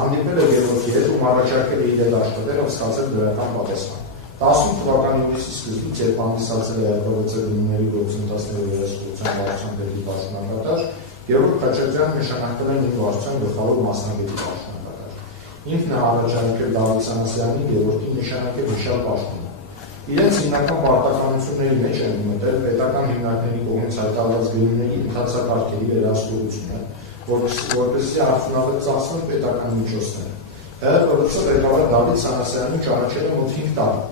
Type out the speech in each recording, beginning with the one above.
Հանդիպել է Գևորգի հետ, ում առաջարկել է իր հետ աշխատել ու ստացել դրական պատասխան։ 18 թվականի հունիսի սկզբից, երբ հանդիսացել է ՀԿՎՑ գնումների գործընթացների վերահսկողության վարչության պետի պաշտոնակատար, Գևորգ Խաչատրյանը նշանակվել է նույն վարչության գլխավոր մասնագետի պաշտոնակատար։ Ինքն է առաջարկել Դավիթ Սանասյանին Գևորգին նշանակել հիշյալ պաշտոնը։ Իրենց հիմնական պարտականությունների մեջ են մտել պետական հիմնարկների կողմից հայտարարված գնումների ընթացակարգերի վերահսկողությունը, որպեսզի արդյունավետ ծախսվեն պետական միջոցները։ ՀԿՎՑ ղեկավար Դավիթ Սանասյանին ճանաչել է մոտ 5 տարի։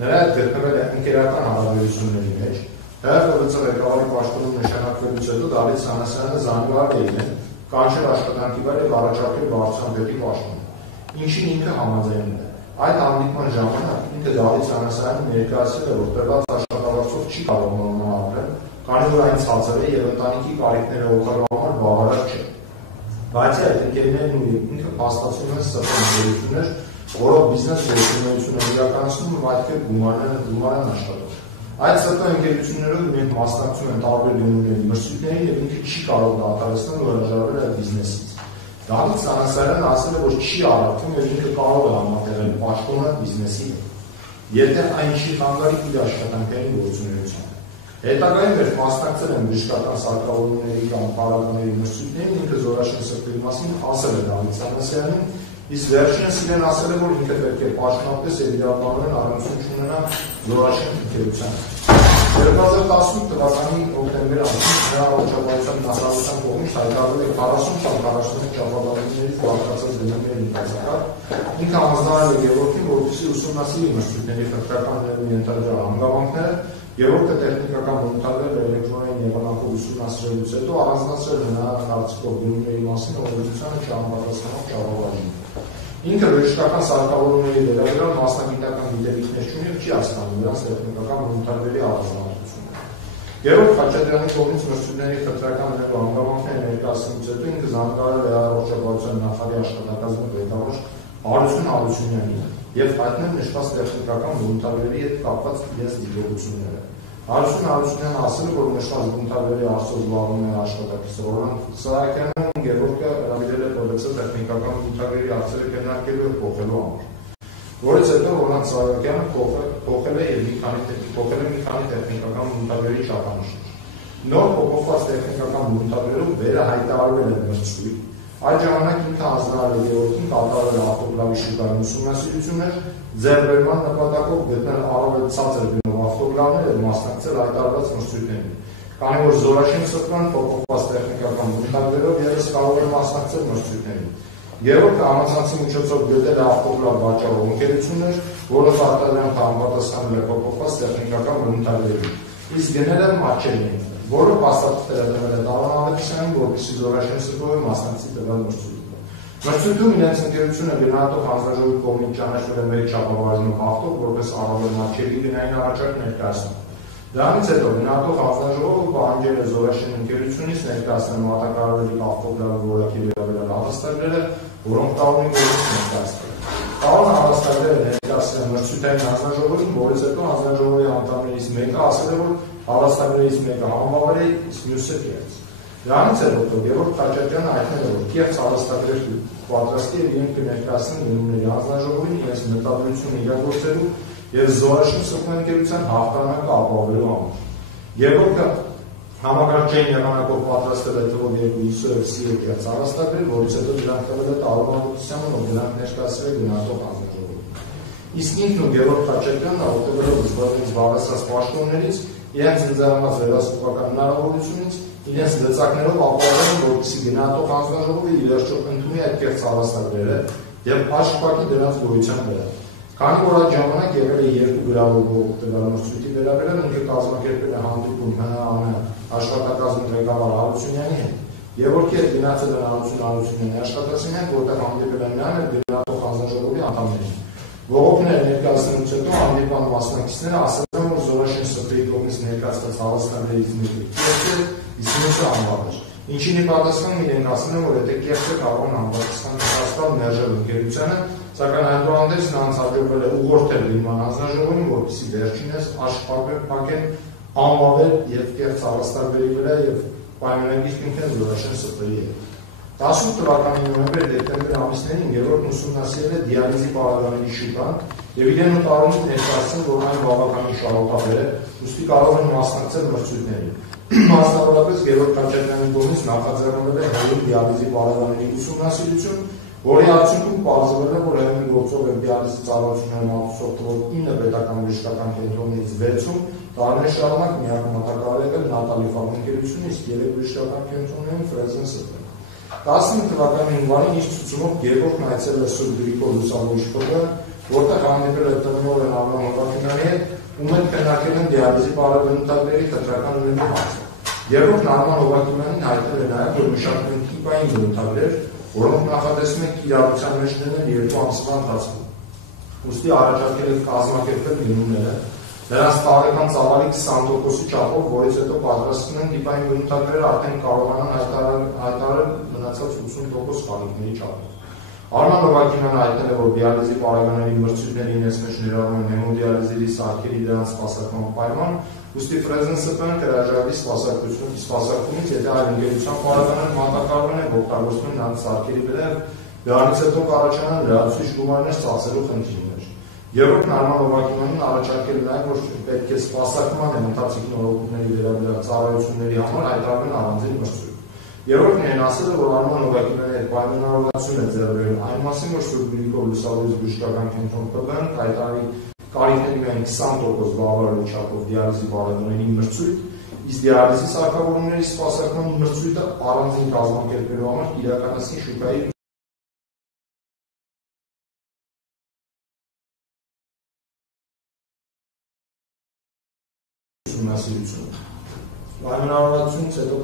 Նրա հետ գտնվել է ընկերական հարաբերությունների մեջ։ ՀԿՎՑ ղեկավարի պաշտոնում նշանակվելուց հետո Դավիթ Սանասյանը զանգահար է իրեն, կանչել աշխատանքի վայր եւ առաջարկել վարչության պետի պաշտոն, ինչին ինքը համաձայնել է։ Այդ հանդիպման ժամանակ ինքը Դավիթ Սանասյանին ներկայացրել է, որ տրված աշխատավարձով չի կարող նորմալ ապրել, քանի որ այն ցածր է եւ ընտանիքի կարիքները օգտվելու համար բավարար չէ։ Բայց այդ ընկերներն ու ինքը փաստացում են սրտի ընկերություններ, որով բիզնես գործունեություն են իրականացնում ու այդ գումարն աշխատող։ Այդ սրտի ընկերություններով մենք մասնակցում են տարբեր գնումների մրցույթների եւ ինքը չի կարող դադարեցնել ու հրաժարվել այդ բիզնեսից։ Դավիթ Սանասյանն ասել է, որ չի առաքվում եւ ինքը կարող է համատեղել պաշտոնը բիզնեսի հետ, եթե այն չի խանգարի իր աշխատանքային գործունեությանը։ Հետագայում երբ մասնակցել են բժշկական սարքավորումների կամ փառատոների մրցույթներին, ինքը զորաշեն սրտերի մասին ասել է Դավիթ Սանասյանին, իսկ վերջինս իրեն ասել է, որ ինքը պետք է պաշտոնապես եւ իրականորեն առնչություն չունենա զորաշեն ընկերությանը։ 2018 թվականի հոկտեմբեր ամսին նրա առողջապահության նախարարության կողմից հայտարարվել է 40 կամ 45 ճապատագրություններից բաղկացած գնումների ընթացակարգ։ Ինքը հանձնարարել է Գևորգին, որպեսզի ուսումնասիրի մրցույթների խտրականներու ենթադրյալ հանգամանքները, Գևորգը տեխնիկական մոնտաժել է էլեկտրոնային եղանակով ուսումնասիրելուց հետո առանձնացրել է նրա կարծիքով գնումների մասին օրենսդրությանը չհամապատասխանող ճառագայթում։ Ինքը բժշկական սարքավորումների վերաբերյալ մասնագիտական գիտելիքներ չունի եւ չի հասկանում նրանց տեխնիկական մոնտաժերի առանձնահատկությունը։ Գևորգ Խաչատրյանի կողմից մրցույթների խտրականներու հանգամանքները ներկայացնելուց հետո ինքը զանգահարել է առողջապահության նախարարի աշխատակազմի ղեկավար Հարություն Հարությունյանին եւ հայտնել նշված տեխնիկական մոնտաժերի հետ կապված իրենց դիտողությունները։ Հարություն Հարությունյանը ասել է, որ նշված մոնտաժերի հարցով զբաղվում է աշխատակիցը Ռոլանդ Սահակյանն, Գևորգը հրավիրել է ՊԲՑ տեխնիկական մոնտաժերի հարցերը քննարկելու եւ փոխելու համար։ Որից հետո Ռոլանդ Սահակյանը փոխել է մի քանի տեխնիկական մոնտաժերի չափանիշներ։ Նոր փոփոխված տեխնիկական մոնտաժերով վերը հայտարարվել է մրցույթ։ Այդ ժամանակ ինքը հանձնարարել է Գևորգին կատարել ավտոկլավի շուկայում ուսումնասիրություններ, ձեռբերման նպատակով գտնել առավել ցածր գնով ավտոկլավներ եւ մասնակցել հայտարարված մրցույթներին։ Քանի որ զորաշեն սրտման փոփոխված տեխնիկական մոնտաժերով ևս կարող է մասնակցել մրցույթներին։ Գևորգը համացանցի միջոցով գտել է ավտոկլավ վաճառող ընկերություններ, որը արտադրյալ համապատասխանել է փոփոխված տեխնիկական մոնտաժերին։ Իսկ գնել է Մաչելին, որը փաստաթղթեր է տվել է Տարոն Ավետիսյանին, որպեսզի զորաշեն սրտովի մասնակցի տվյալ մրցույթում։ Մրցույթում իրենց ընկերությունը գնահատող հանձնաժողովի կողմից ճանաչվել է մեկ չափաբաժնով ավտո, որպես առավել մատչելի գնային առաջարկ ներկայացնում։ Դրանից հետո գնահատող հանձնաժողովը պահանջել է զորաշեն ընկերությունից ներկայացնել մատակարարվելիք ավտոկլավի որակի վերաբերյալ հավաստագրերը, որոնք Տարոնի կողմից ներկայացվել են։ Տարոնը հավաստագրերը ներկայացրել է մրցույթային հանձնաժողովին, որից հետո հանձնաժողովի անդամներից մեկը ասել է, որ հավաստագրերից մեկը համավար է, իսկ մյուսը կեղծ։ Դրանից հետո Գևորգ Խաչատրյանը հայտնել է, որ կեղծ հավաստագրեր պատրաստի եւ իրենք կներկայացնեն գնումների հանձնաժողովին իրենց մտադրությունը իրագործելու եւ զորաշեն սրտման ընկերության հաղթանակը ապահովելու համար։ Գևորգը համակարգչային եղանակով պատրաստել է թվով 250 կեղծ հավաստագրեր, որից հետո դրանք տվել է Տարոն Ավետիսյանին, ով դրանք ներկայացրել է գնահատող հանձնաժողովին։ Իսկ ինքն ու Գևորգ Խաչատրյանն օգտվելով զբաղեցրած պաշտոններից իրենց ընձեռված վերահսկողական հնարավորությունից իրենց լծակներով ապահովում, որպեսզի գնահատող հանձնաժողովը ի վերջո ընդունի այդ կեղծ հավաստագրերը եւ աշխատի դրանց գոյության վրա։ Քանի որ այդ ժամանակ եղել է երկու գրավորող տվյալ մրցույթի վերաբերյալ, ինքը կազմակերպել է հանդիպում ՀԱՄ աշխատակազմի ղեկավար Հարությունյանի հետ։ Գևորգի հետ գնացել են Հարությունյանի աշխատասենյակ, որտեղ հանդիպել են նրան եւ գնահատող հանձնաժողովի անդամներին։ Բողոքները ներկայացնելուց հետո հանդիպան մասնակիցները ասել են, որ զորաշեն սրտերի կողմից ներկայացված հավաստագրերից մեկը կեղծ է, իսկ մյուսը անվավեր։ Ինչին ի պատասխան իրենք ասել են, որ եթե կեղծը կարող են անպատասխան ներկայացնել մերժել ընկերությանը, սակայն այնուհանդերձ նրանց հաջողվել է ուղղորդել դիման հանձնաժողովին, որպեսզի վերջինս աշխատեն անվավեր եւ կեղծ հավաստագրերի վրա եւ պայմանագիր կնքեն զորաշեն սրտերի հետ։ 18 թվականի նոյեմբեր-դեկտեմբեր ամիսներին Գևորգն ուսումնասիրել է դիալիզի պարագաների շուկան եւ իրեն տարօրինակ ներկայացրել, որ այն բավականին շահութաբեր է, ուստի կարող են մասնակցել մրցույթներին։ Մասնավորապես Գևորգ Քաջարյանի կողմից նախաձեռնվել է հեղին դիալիզի պարագաների ուսումնասիրություն, որի արդյունքում պարզվել է, որ հեղին գործող է դիալիզի ծառայությունների մատուցող թվով 9 պետական բժշկական կենտրոններից 6-ում տարիներ շարունակ միակ մատակարարել է Նատալի ֆարմակերությունը, իսկ 3 բժշկական կենտրոններում Ֆրեզեն Սփ։ 15 թվականի հունվարին իր ցուցումով Գևորգն այցելել է Սուրբ Գրիգոր Լուսավորիչ փողը, որտեղ հանդիպել է տնօրեն Արման Հովհաննիսյանի հետ, ում հետ քննարկել են դիալիզի պարագաների խնդրական ունենալու հարցը։ Գևորգն Արման Հովհաննիսյանին հայտնել է նաև, որ մշակվում են տիպային բնութագրեր, որոնք նախատեսվում է կիրառության մեջ դնել 2 ամսվա ընթացքում։ Ուստի առաջարկել է կազմակերպել գնումները, նրանց տարեկան ծավալի 20%-ի չափով, որից հետո պատրաստվում են տիպային բնութագրերը արդեն կարողանան հայտարարել մնացած 80% խանութների չափով։ Արման Հովհաննիսյանը հայտնել է, որ դիալիզի պարագաների մրցույթների իրենց մեջ ներառում են հեմոդիալիզի սարքերի դրանց սպասարկման պայման, ուստի Ֆրեզեն Սփ-ն կհրաժարվի սպասարկումից, եթե այլ ընկերության պարագաներ մատակարարվել են, օգտագործվում են նրանց սարքերի վրա, դրանից հետո կառաջանան լրացուցիչ գումարներ ծախսելու խնդիրներ։ Գևորգն Արման Հովհաննիսյանին առաջարկել նաև, որ պետք է սպասարկման են ընթացիկ նորոգումների վերաբերյալ ծառայությունների համար հայտարարվեն առանձին մրցույթ։ Գևորգն այն ասել է, որ Արման Հովհաննիսյանի հետ պայմանավորվածություն է ձեռք բերել այն մասին, որ Սուրբ Գրիգոր Լուսավորիչ բժշկական կենտրոն ՊԲ-ն կայտարարի կարիքների միայն 20% բավարարելու չափով դիալիզի պարագաների մրցույթ, իսկ դիալիզի սարքավորումների սպասարկման մրցույթը առանձին կազմակերպելու համար իրականացնի շուկայի ուսումնասիրությունը։ Պայմանավորվածությունից հետո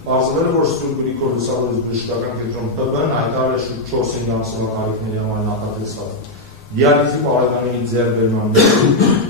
պարզվել է, որ Սուրբ Գրիգոր Լուսավորիչ բժշկական կենտրոն ՊԲ-ն հայտարարել է շուրջ 4-5 ամսվա կարիքների համար նախատեսված դիալիզի պարագաների ձեռքբերման,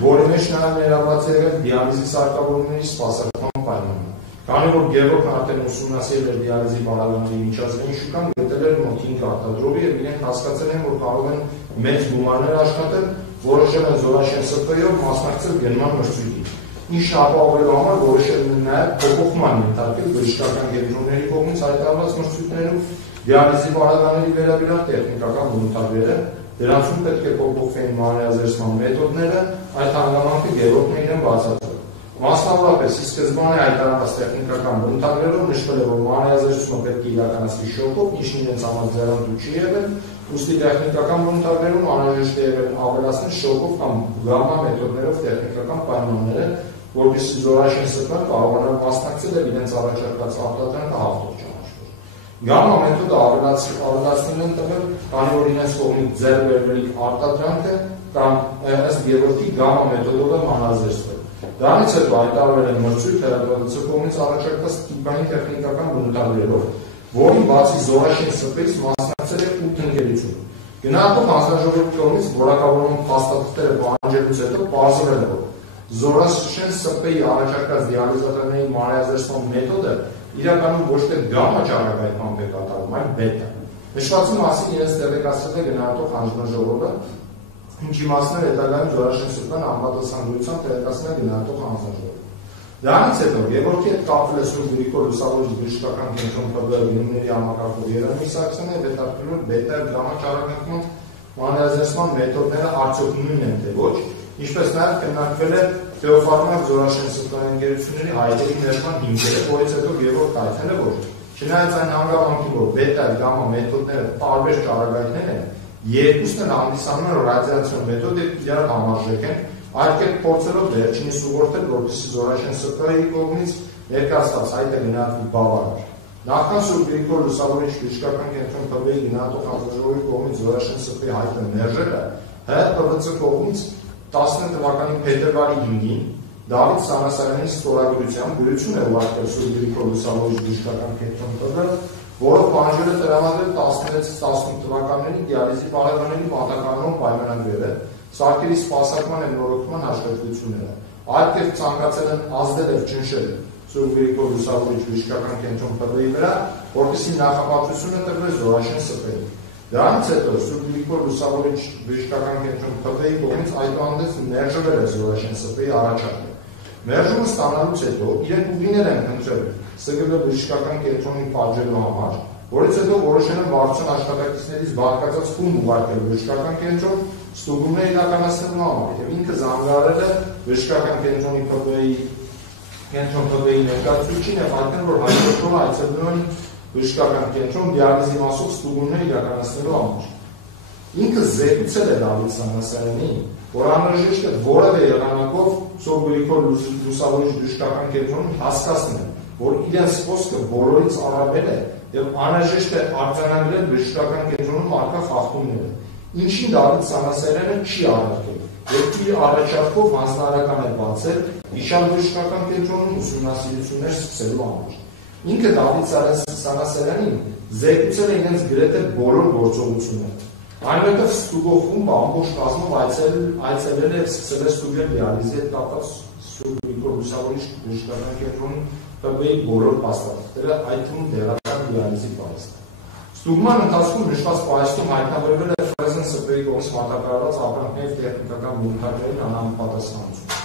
որի մեջ նաև ներառված է եղել դիալիզի սարքավորումների սպասարկման պայմանը։ Քանի որ Գևորգն արդեն ուսումնասիրել էր դիալիզի պարագաների միջազգային շուկան, գտել էր մոտ 5 արտադրողի եւ իրենք հասկացել են, որ կարող են մեծ գումարներ աշխատել, որոշել են Զորաշեն Սփ-ով մասնակցել գնման մրցույթին։ Ինչ ապահովելու համար որոշել են նաև փոփոխման ենթարկել բժշկական կենտրոնների կողմից հայտարարված մրցույթներում դիալիզի պարագաների վերաբերյալ տեխնիկական բնութագրերը, դրանցում պետք է փոփոխվեն մանրէազերծման մեթոդները, այդ հանգամանքը Գևորգն իրեն բացատրել։ Մասնավորապես, ի սկզբանե հայտարարված տեխնիկական բնութագրերով նշվել է, որ մանրէազերծումը պետք է իրականացվի շոկով, ինչն իրենց համար ձեռնտու չի եղել, ուստի տեխնիկական բնութագրերում անհրաժեշտ է եղել ավելացնել շոկով կամ գամմա մեթոդներով տեխնիկական պայմանները, որպեսզի Զորաշեն Սփ-ն կարողանա մասնակցել եւ իրենց առաջարկած արտադրանքը հաղթող ճանաչել։ Գամմա մեթոդը ավելացնել են տվել, քանի որ իրենց կողմից ձեռք բերվելիք արտադրանքը կամ ըստ Գևորգի գամմա մեթոդով է մանրազերծվել։ Դրանից հետո հայտարարվել է մրցույթ հրապարակության կողմից առաջարկված տիպային տեխնիկական բնութագրերով, որին բացի Զորաշեն Սփ-ից մասնակցել է 8 ընկերություն։ Գնահատող հանձնաժողովի կողմից որակավորման փաստաթղթերը պահանջելուց հետո պարզվել է, որ Զորաշեն Սփ-ի առաջարկած դիալիզատորների մանրէազերծման մեթոդը իրականում ոչ թե գամմա ճառագայթմամբ է կատարվում, այլ բետա։ Նշվածի մասին իրենց տեղեկացրել է գնահատող հանձնաժողովը, ինչի մասն է հետագայում Զորաշեն Սփ-ն անպատասխանությամբ տեղեկացնել է գնահատող հանձնաժողովը։ Դրանից հետո Գևորգի հետ կապվել է Սուրբ Գրիգոր Լուսավորիչ բժշկական կենտրոն ՊԲ գնումների համակարգող Երևանի Սարգսյանը եւ հետաքրքրել բետա եւ գամմա ճառագայթման մանրէազերծման մեթոդները արդյոք նույնն են թե ոչ, ինչպես նաև քննարկվել է Թեոֆարմակ Զորաշեն Սփ-ի ընկերությունների հայտերի ներման հիմքերը, որից հետո Գևորգ հայտնել է, որ չնայած այն հանգամանքին, որ բետա եւ գամմա մեթոդները տարբեր ճառագայթներ են, երկուսն էլ հանդիսանում են ռադիացիոն մեթոդ եւ իրար համարժեք են, այդ կերպ փորձելով վերջինիս ուղղորդել, որպեսզի Զորաշեն Սփ-ի կողմից ներկայացված հայտը գնահատվի բավարար։ Նախքան Սուրբ Գրիգոր Լուսավորիչ բժշկական կենտրոն ՊԲ-ի գնահատող հանձնաժողովի կողմից Զորաշեն Սփ-ի հայտը մերժելը ՀՀՊՎՑ կողմից 19 թվականի փետրվարի 5-ին Դավիթ Սանասարյանի ստորագրությամբ գրություն է ուղարկել Սուրբ Գրիգոր Լուսավորիչ բժշկական կենտրոն ՊԲ, որը պահանջել է տրամադրել 16-18 թվականների դիալիզի պարագաների մատակարարման պայմանագրերը, սարքերի սպասարկման եւ նորոգման հաշվետվությունները։ Այդ կերպ ցանկացել են ազդել եւ ճնշել Սուրբ Գրիգոր Լուսավորիչ բժշկական կենտրոն ՊԲ-ի վրա, որպեսզի նախապատվությունը տրվի Զորաշեն Սփ-ին։ Դրանից հետո Սուրբ Գրիգոր Լուսավորիչ բժշկական կենտրոն ՊԲ-ի կողմից այդուհանդերձ մերժվել է Զորաշեն Սփ-ի առաջարկը։ Մերժումը ստանալուց հետո իրենք ուղիներ են ընտրել ՍԳԲ բժշկական կենտրոնի պատժելու համար, որից հետո որոշել են վարչության աշխատակիցներից բաղկացած խումբ ուղարկել բժշկական կենտրոն ստուգումներ իրականացնելու համար, եւ ինքը զանգահարել է բժշկական կենտրոնի ՊԲ-ի ներկայացուցիչին եւ հայտնել, որ հայտնվել այցելում են բժշկական կենտրոն դիալիզի մասով ստուգումներ իրականացնելու համար։ Ինքը զեկուցել է Դավիթ Սանասարյանին, որ անհրաժեշտ է որևէ եղանակով Սուրբ Գրիգոր Լուսավորիչ բժշկական կենտրոնում հասկացնել, որ իրենց խոսքը բոլորից առավել է եւ անհրաժեշտ է արձանագրել բժշկական կենտրոնում առկա խախտումները, ինչին Դավիթ Սանասարյանը չի արձանագրել եւ իր առաջարկով հանձնարարական է բացել Իշալ բժշկական կենտրոնում ուսումնասիրություններ սկսելու համար։ Ինքը Դավիթ Սանասարյանին զեկուցել է իրենց գրեթե բոլոր գործողությունները։ Այնուհետև ստուգող խումբը ամբողջ կազմով այցելել է եւ սկսել է ստուգել դիալիզի հետ կապված Սուրբ Գրիգոր Լուսավորիչ բժշկական կենտրոնի ՊԲ-ի բոլոր փաստաթղթերը, այդ թվում դեղական դիալիզի պահեստը։ Ստուգման ընթացքում նշված պահեստում հայտնաբերվել է Ֆրեզեն ՍՊ-ի կողմից մատակարարված ապրանքների տեխնիկական բնութագրերի անհամապատասխանություն։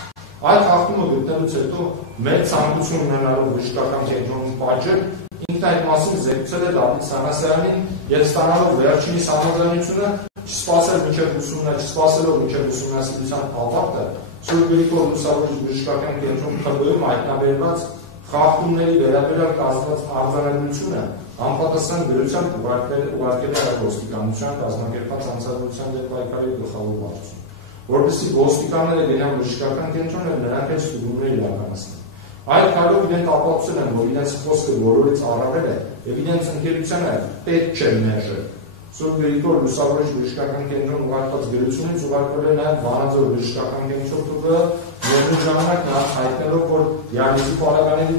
Այդ խախտումը գտնելուց հետո մեծ ցանկություն ունենալով բժշկական կենտրոնի պատժել, ինքն այդ մասին զեկուցել է Դավիթ Սանասարյանին եւ ստանալով վերջինիս համաձայնությունը չսպասելով մինչև ուսումնասիրության ավարտը Սուրբ Գրիգոր Լուսավորիչ բժշկական կենտրոնում ՊԲ-ում հայտնաբերված խախտումների վերաբերյալ կազմված արձանագրությունը անպատասխան գրությամբ ուղարկել է ոստիկանության կազմակերպած անձնագրության եւ պայքարի գլխավոր վարչություն, որպեսզի ոստիկանները գնան բժշկական կենտրոն եւ նրանք այդ ստուգումները իրականացնեն։ Այդ քայլով իրենք ապացուցել են, որ իրենց խոսքը բոլորից առավել է եւ իրենց ընկերությանը պետք չէ մերժել։ Սուրբ Գրիգոր Լուսավորիչ բժշկական կենտրոն ուղարկված գրությունից ուղարկվել է նաեւ Վանաձոր բժշկական կենտրոն ՏԲ, միևնույն ժամանակ նա հայտնելով, որ դիալիզի պարագաների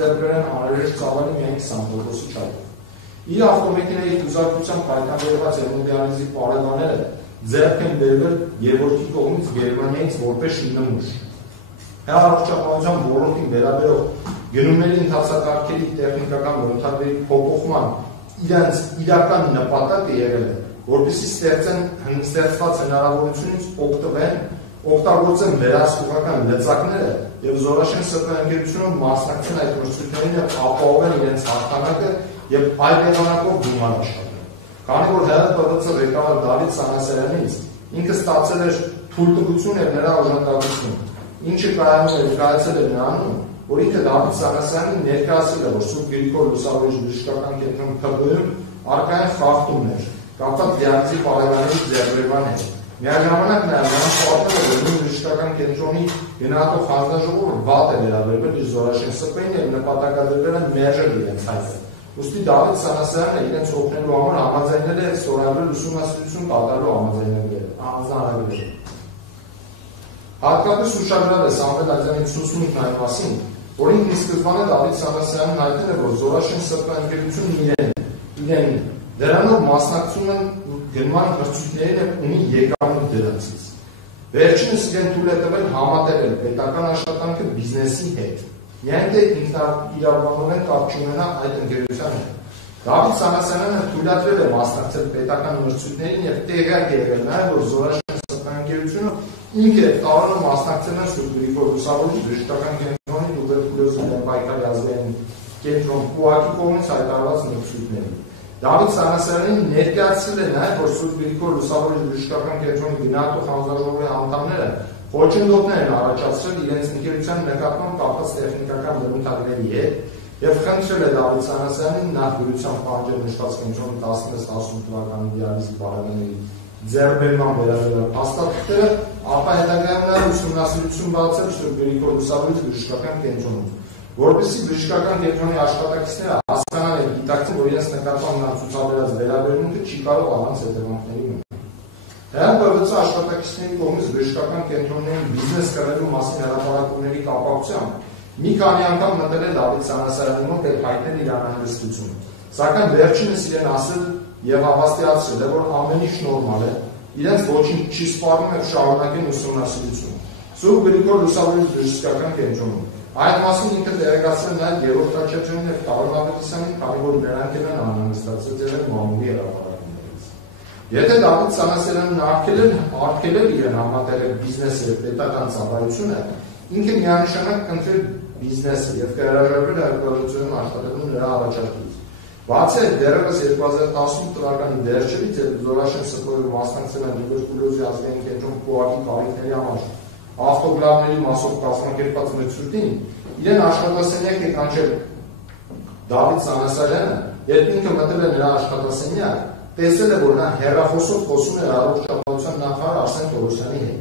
ձեռքբերան անհրաժեշտ ծավալի միայն 20%-ի չափով։ Իր ավտոմեքենայի ուզարկությամբ հայտնաբերված հեմոդիալիզի պարագաները ձեռք են բերվել Գևորգի կողմից Գերմանիայից որպես նմուշ։ Առողջապահության ոլորտին վերաբերող գնումների ընթացակարգերի տեխնիկական բնութագրերի փոփոխման իրենց իրական նպատակը եղել է, որպեսզի ստեղծված հնարավորությունից օգտագործեն վերահսկողական լծակները եւ Զորաշեն ՍՊ ընկերությունը մասնակցեն այդ մրցույթներին եւ ապահովեն իրենց հաղթանակը եւ այդ եղանակով գումար աշխատեն։ Քանի որ ՀՀ ղեկավար Դավիթ Սանասարյանից ինքը ստացել էր թույլտվություն եւ նրա օժանդակություն, ինչը կայացել է նրանում, որ ինքը Դավիթ Սանասարյանին ներկայացրել է, որ Սուրբ Գրիգոր Լուսավորիչ բժշկական կենտրոն ՊԲ-ում առկա են խախտումներ, կապված դիալիզի պարագաների ձեռքբերման հետ։ Միաժամանակ նրան պատմել է, որ նույն բժշկական կենտրոնի գնահատող հանձնաժողովը վատ է վերաբերվել իր Զորաշեն ՍՊ-ին եւ նպատակադրվել են մերժել իրենց հայտը։ Ուստի Դավիթ Սանասարյանը իրենց օգնելու համար համաձայնել է ստորագրել ուսումնասիրություն կատարելու հանձնարարել։ Հատկապես ուշագրավ է Սամվել Այզյանի ցուցմունքն այն մասին, որ ինքն ի սկզբանե Դավիթ Սանասարյանն հայտնել է, որ Զորաշեն ՍՊ ընկերությունն իրեն դրանով մասնակցում են գնման մրցույթներին եւ ունի եկամուտ դրանցից։ Վերջինս իրեն թույլ է տվել համատեղել պետական աշխատանքը բիզնեսի հետ, միայն թե ինքնիրավաբանորեն կապ չունենա այդ ընկերության հետ։ Դավիթ Սանասարյանը թույլատրել է մասնակցել պետական մրցույթներին եւ տեղյակ եղել նաեւ, որ Զորաշեն ՍՊ ընկերությունը ինքը տարօրինակ մասնակցել է Սուրբ Գրիգոր Լուսավորիչ բժշկական կենտրոնի տուբերկուլոզի դեմ պայքարի ազգային կենտրոն ԿՈԱԿ-ի կողմից հայտարարված մրցույթներին։ Դավիթ Սանասարյանին ներկայացրել է նաև, որ Սուրբ Գրիգոր Լուսավորիչ բժշկական կենտրոնի գնահատող հանձնաժողովի անդամները խոչընդոտներ են առաջացրել իրենց ընկերության նկատմամբ կապված տեխնիկական բնութագրերի հետ եւ խնդրել է Դավիթ Սանասարյանին նախ գրությամբ պահանջել նշված կենտրոնի 16-18 թվականի դիալիզի պարագաների ձեռքբերման վերաբերյալ փաստաթղթերը, ապա հետագայում նաև ուսումնասիրություն բացել Սուրբ Գրիգոր Լուսավորիչ բժշկական կենտրոնում, որպեսզի բժշկական կենտրոնի աշխատակիցները հասկանան եւ գիտակցեն, որ իրենց նկատմամբ նրանց ցուցաբերած վերաբերմունքը չի կարող առանց հետևանքների մնալ։ ՀՀ աշխատակիցների կողմից բժշկական կենտրոնների բիզնես կրելու մասին հրապարակումների կապակցությամբ մի քանի անգամ մտել է Դավիթ Սանասարյանի մոտ եւ հայտնել իր անհանգստությունը, սակայն վերջինս իրեն ասել եւ հավաստիացրել է, որ ամեն ինչ նորմալ է, իրենց ոչինչ չի սպառնում եւ շարունակեն ուսումնասիրությունը։ Սուրբ Գրիգոր Լուսավորիչ բժշկական կենտրոնում այդ մասին ինքը տեղեկացրել նաեւ Գևորգ Թաչյաջյանին եւ Տարոն Ավետիսյանին, քանի որ նրանք են անհանգստացած եղել մամուլի հրապարակումներից։ Եթե Դավիթ Սանասարյանն արգելել իրեն համատեղել բիզնեսը եւ պետական ծառայությունը, ինքը միանշանակ կընտրել բիզնեսը եւ կհրաժարվել հարկադրությունում աշխատելու նրա առաջարկից։ Բացի այդ, դեռևս 2018 թվականի վերջերից Զորաշեն Սփյուռքի մասնակցել են տուբերկուլոզի ազգային կենտրոն ԿՈԱԿ-ի կառույցների համար ավտոգրավների մասով կազմակերպած մրցույթին իրեն աշխատասենյակ է կանչել Դավիթ Սանասարյանը, երբ ինքը մտել է նրա աշխատասենյակ, տեսել է, որ նա հեռախոսով խոսում է առողջապահության նախարար Արսեն Տորոսյանի հետ։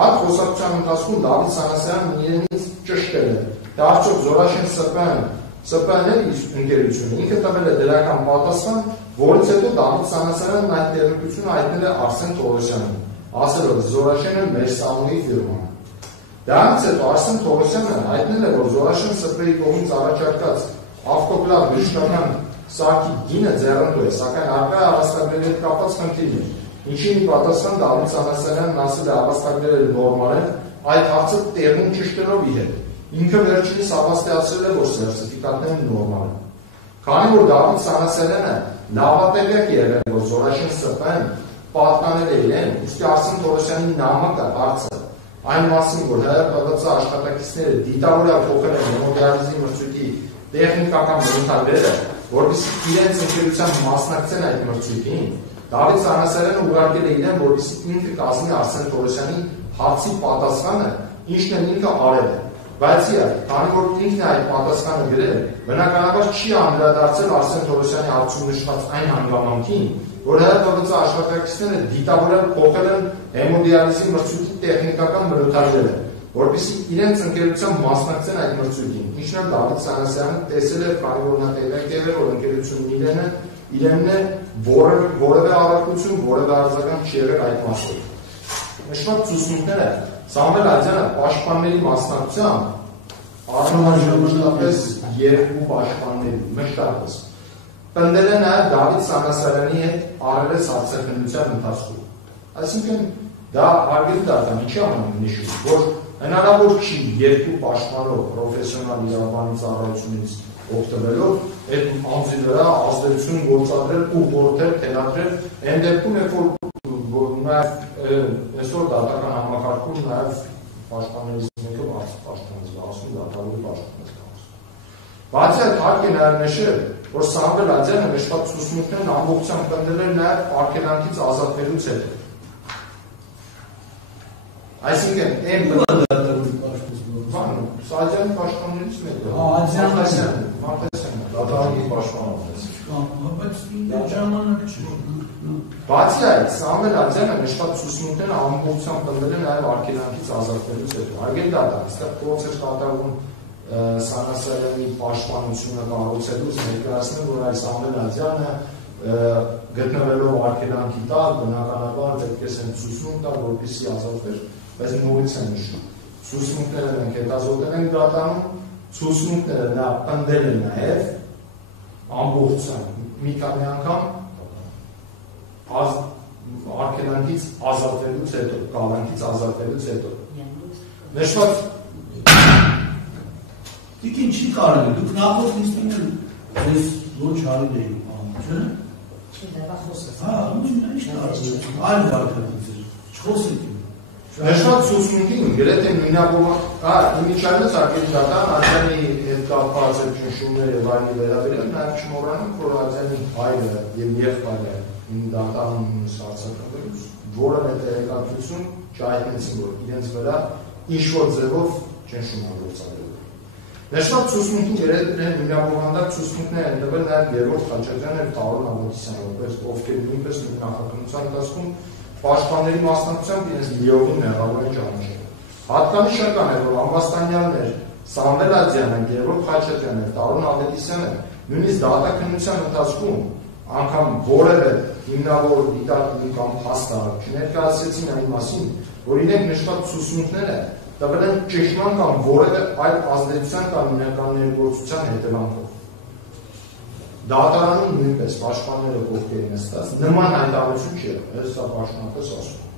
Այդ խոսակցության ընթացքում Դավիթ Սանասարյանն իրենից ճշտել է, թե արդյոք Զորաշեն ՍՊԸ-ն ընկերությունը ինքը տվել է դրական պատասխան, որից հետո Դավիթ Սանասարյանն այդ տեղեկությունը հայտնել է Արսեն Տորոսյանին, ասելով Զորաշենը մեր սամուի ֆիրման է։ Դրանից հետո Արսեն Տորոսյանը հայտնել է, որ Զորաշեն ՍՊԸ-ի կողմից առաջարկած ավտոկլավ բժշկական սարքի գինը ձեռնտու է, սակայն առկա է առաստաղների հետ կապված խնդիրներ, ինչին պատասխան Դավիթ Սանասարյանն ասել է առաստաղները նորմալ են, այդ հարցը տեղում ճշտելով իր հետ։ Ինքը վերջինիս հավաստիացրել է, որ սերտիֆիկատներն նորմալ են։ Քանի որ Դավիթ Սանասարյանը լավատեղյակ է եղել, որ Զորաշեն ՍՊԸ-ն պատկանել է իրեն, ուստի Արսեն Տորոսյանի նամակը հարցը այն մասին, որ ՀՀՊՎՑ աշխատակիցները դիտավորյալ փոխել են հեմոդիալիզի մրցույթի տեխնիկական բնութագրերը, որպեսզի իրենց ընկերության մասնակցեն այդ մրցույթին, Դավիթ Սանասարյանը ուղարկել է իրեն, որպեսզի ինքը կազմի Արսեն Տորոսյանի հարցի պատասխանը, ինչն էլ ինքը արել է։ Բայց քանի որ ինքն է այդ պատասխանը գրել, բնականաբար չի անդրադարձել Արսեն Տորոսյանի հարցում նշված այն հանգամանքին, որ ՀՀՊՎՑ աշխատակիցները դիտավորել փոխել են հեմոդիալիզի մրցույթի տեխնիկական բնութագրերը, որպեսզի իրենց ընկերության մասնակցեն այդ մրցույթին, ինչն էլ Դավիթ Սանասյանը տեսել է, քանի որ նա տեղյակ եղել, որ ընկերությունն իրենն է որևէ առարկություն, որևէ արձագանք չի եղել այդ մասով։ Նշված ցուցմունքները Սամվել Աջյանը պաշտպանների մասնակցությամբ առնվազնապես երկու պաշտպանների մշտապես պնդել է նաև Դավիթ Սանասարյանի հետ առերես հարցաքննության ընթացքում։ Այսինքն դա արգելք դարձան ինչի ամեն նշում, որ հնարավոր չի երկու պաշտպանող պրոֆեսիոնալ իրավաբանի ծառայությունից օգտվելով այդ անձի վրա ազդեցություն գործադրել ու գործել թելադրել այն դեպքում, որ նաև այսօր դատական համակարգում նաև պաշտպաններից մեկը պաշտպանից ասում դատավորի պաշտպանից ասում։ Բացի այդ հարկ է նաև նշել, որ Սամվել Աջյանը նշված ցուցմունքներն ամբողջությամբ պնդել էր նաև արգելանքից ազատվելուց հետո։ Այսինքն այն Սաջյանի պաշտպաններից մեկը։ Մարտեսյանը դատարանի պաշտպանողներից։ Բայց ինձ ժամանակ չի։ Բացի այդ, Սամվել Աջյանը նշված ցուցմունքներն ամբողջությամբ պնդել է նաև արգելանքից ազատվելուց հետո։ Արգել դատան, այստեղ փորձ էր կատարվում Սանասարյանի պաշտպանությունը կառուցելուց ներկայացնել, որ այս Սամվել Աջյանը գտնվելով արգելանքի տակ, բնականաբար պետք է սեն ցուցմունք տալ, որպեսզի ազատվեր, բայց նորից են նշում։ Ցուցմունքները մենք հետազոտել ենք դատանում, ցուցմունքները նա պնդել է նաև ամբողջությամբ մի քանի անգամ արգելանքից ազատվելուց հետո, կալանքից ազատվելուց հետո։ Նշված Դիք ինչի կարելի, դուք նախորդ նիստին ես ոչ հարիդ էի չէ՞։ Չի դա խոսքը։ Հա, ինչ կարելի, այլ վարկատից էր, չխոսեք։ Նշված ցուցմունքին գրեթե նույնաբովան, իմիջիայլից արգելք դատան Աջյանի հետ կապված այդ ճնշումները եւ այլն վերաբերյալ նաև չմոռանանք, որ Աջյանի հայրը եւ եղբայրը դատանում հարցակրվելուց որևէ տեղեկատվություն չհայտնեցին, որ իրենց վրա ինչ-որ ձևով ճնշում է գործադրել։ Նշված ցուցմունքին գրեթե նույնաբովանդակ ցուցմունքներ են տվել նաև Գևորգ Խաչատրյանը եւ Տարոն Ավետիսյանը, ովքեր նույնպես նախաքննության ընթացքում պաշտպանների մասնակցությամբ իրենց լիովին մեղավոր են ճանաչել։ Հատկանշական է, որ Ամբաստանյաններ, Սամվել Աջյանը, Գևորգ Խաչատրյանը եւ Տարոն Ավետիսյանը նույնիսկ դատաքննության ընթացքում անգամ որևէ հիմնավոր դիտարկում կամ հաստատ չներկայացրեցին այն մասին, որ իրենք նշված ցուցմունքները տվել են ճշմարտ կամ որևէ այլ ազդեցության կամ հիմնական ներգործության հետևանքով։ Դատարանում նույնպես պաշտպանները կողքերի նստած նման հայտարարություն չի եղել, սա պաշտոնապես ասում։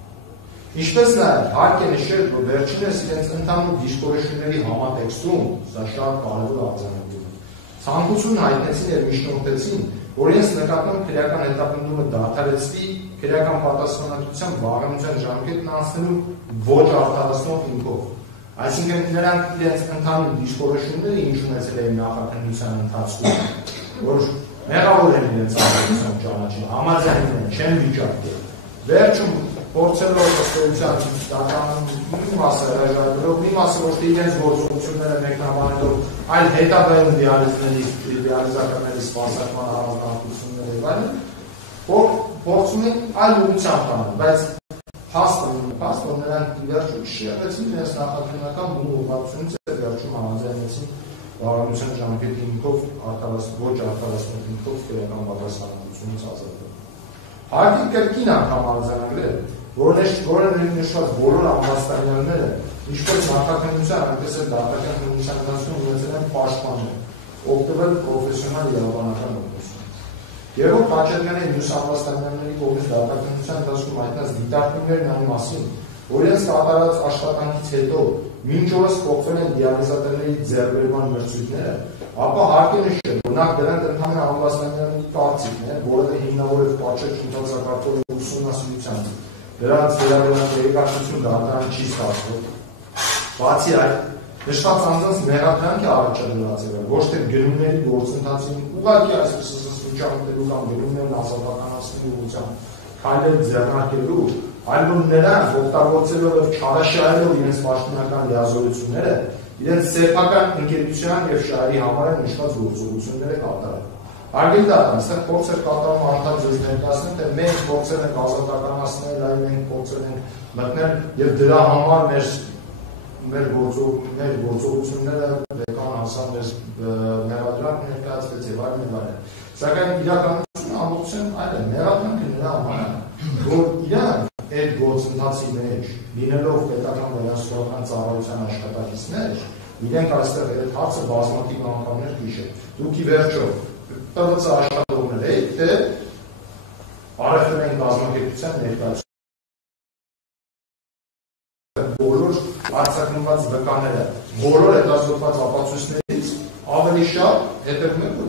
Ինչպես նաև հարկ է նշել, որ վերջինս իրենց ընդհանուր դիսկուրսների համատեքստում, սա շատ կարևոր արձանագրում է, ցանկություն հայտնեցին եւ միջնորդեցին, որ իրենց նկատմամբ քրեական հետապնդումը դադարեցվի քրեական պատասխանատվության վաղեմության ժամկետն անցնելու ոչ արդարացնող հիմքով։ Այսինքն նրանք իրենց ընդհանուր դիսկուրսները ինչ ունեցել էին նախաքննության ընթացքում, որ Մեղավոր են իրենց արտադրության ճանաչին, համաձայնում են, չեն վիճակել։ Վերջում փորձելով ըստեյության մի մասը հրաժարվելով, մի մասը ոչ թե իրենց գործողությունները մեկնաբանելով, այլ հետագայում դիալիզականների սպասարկման առանձնահատկությունները եւ այլն, փորձում են այլ ուղղությամբ տանել, բայց փաստը նրանք վերջում չշեղեցին իրենց նախաքննական բուն ուղղությունից եւ վերջում համաձայնեցին Բարոյական ժամկետի հիմքով ոչ արտարացնող հիմքով քրեական պատասխանատվությունից ազատվել։ Հարկի կրկին անգամ արձանագրել, որը նշված բոլոր ամբաստանյանները, ինչպես նախաքննության, այնպես էլ դատական քննության ընթացքում ունեցել են պաշտպանել, օգտվել պրոֆեսիոնալ իրավաբանական օգնությունից։ Երրորդ պատճառները մյուս ամբաստանյանների կողմից դատական ընթացքում հայտնած դիտարկումներն այն մասին, որ իրենց կատարած աշխատանքից հետո մինչ օրս փոխվել են դիալիզատորների ձեռբերման մրցույթները, ապա հարկ է նշել, որ նախ դրանք ընդհանուր ամբաստանյանների կարծիքն է, որը հիմնավորել պատշաճ ընդհանրակարգով ուսումնասիրության, դրանց վերաբերյալ ներկայացություն դատարան չի ստացվել։ Բացի այդ, նշված անձանց մեղադրանք է առաջադրված եղել, ոչ թե գնումների գործընթացին ուղղակի այսպես վիճակելու կամ գնումներն ազատականացնելու ուղղությամբ քայլեր ձեռնարկելու, այլ որ նրանք օգտագործելով եւ չարաշահելով իրենց պաշտոնական լիազորությունները, իրենց սեփական ընկերության եւ շահերի համար են նշված գործողությունները կատարել։ Հարգելի դատան, այստեղ փորձ էր կատարում արդեն ձեզ ներկայացնել, թե մենք փորձել ենք ազատականացնել, այլ մենք փորձել ենք մտնել եւ դրա համար մեր գործողությունները դեկան հասան մեզ մեղադրանք ներկայացվեց եւ այլն եւ այլն։ Սակայն իրականությունը ամբողջությամբ այլ է, մեղադրանքը նրա համար է, որ իրանք այդ գործընթացի մեջ լինելով պետական վերահսկողական ծառայության աշխատակիցներ, իրենք այստեղ այդ հարցը բազմաթիվ անգամներ հիշել։ Դուք ի վերջո ՏՎՑ աշխատողներ եք, թե առևտրային կազմակերպության ներկայացուցիչ բոլոր արձակնված վկաները, բոլոր հետազոտված ապացույցներից ավելի շատ հետևում են, որ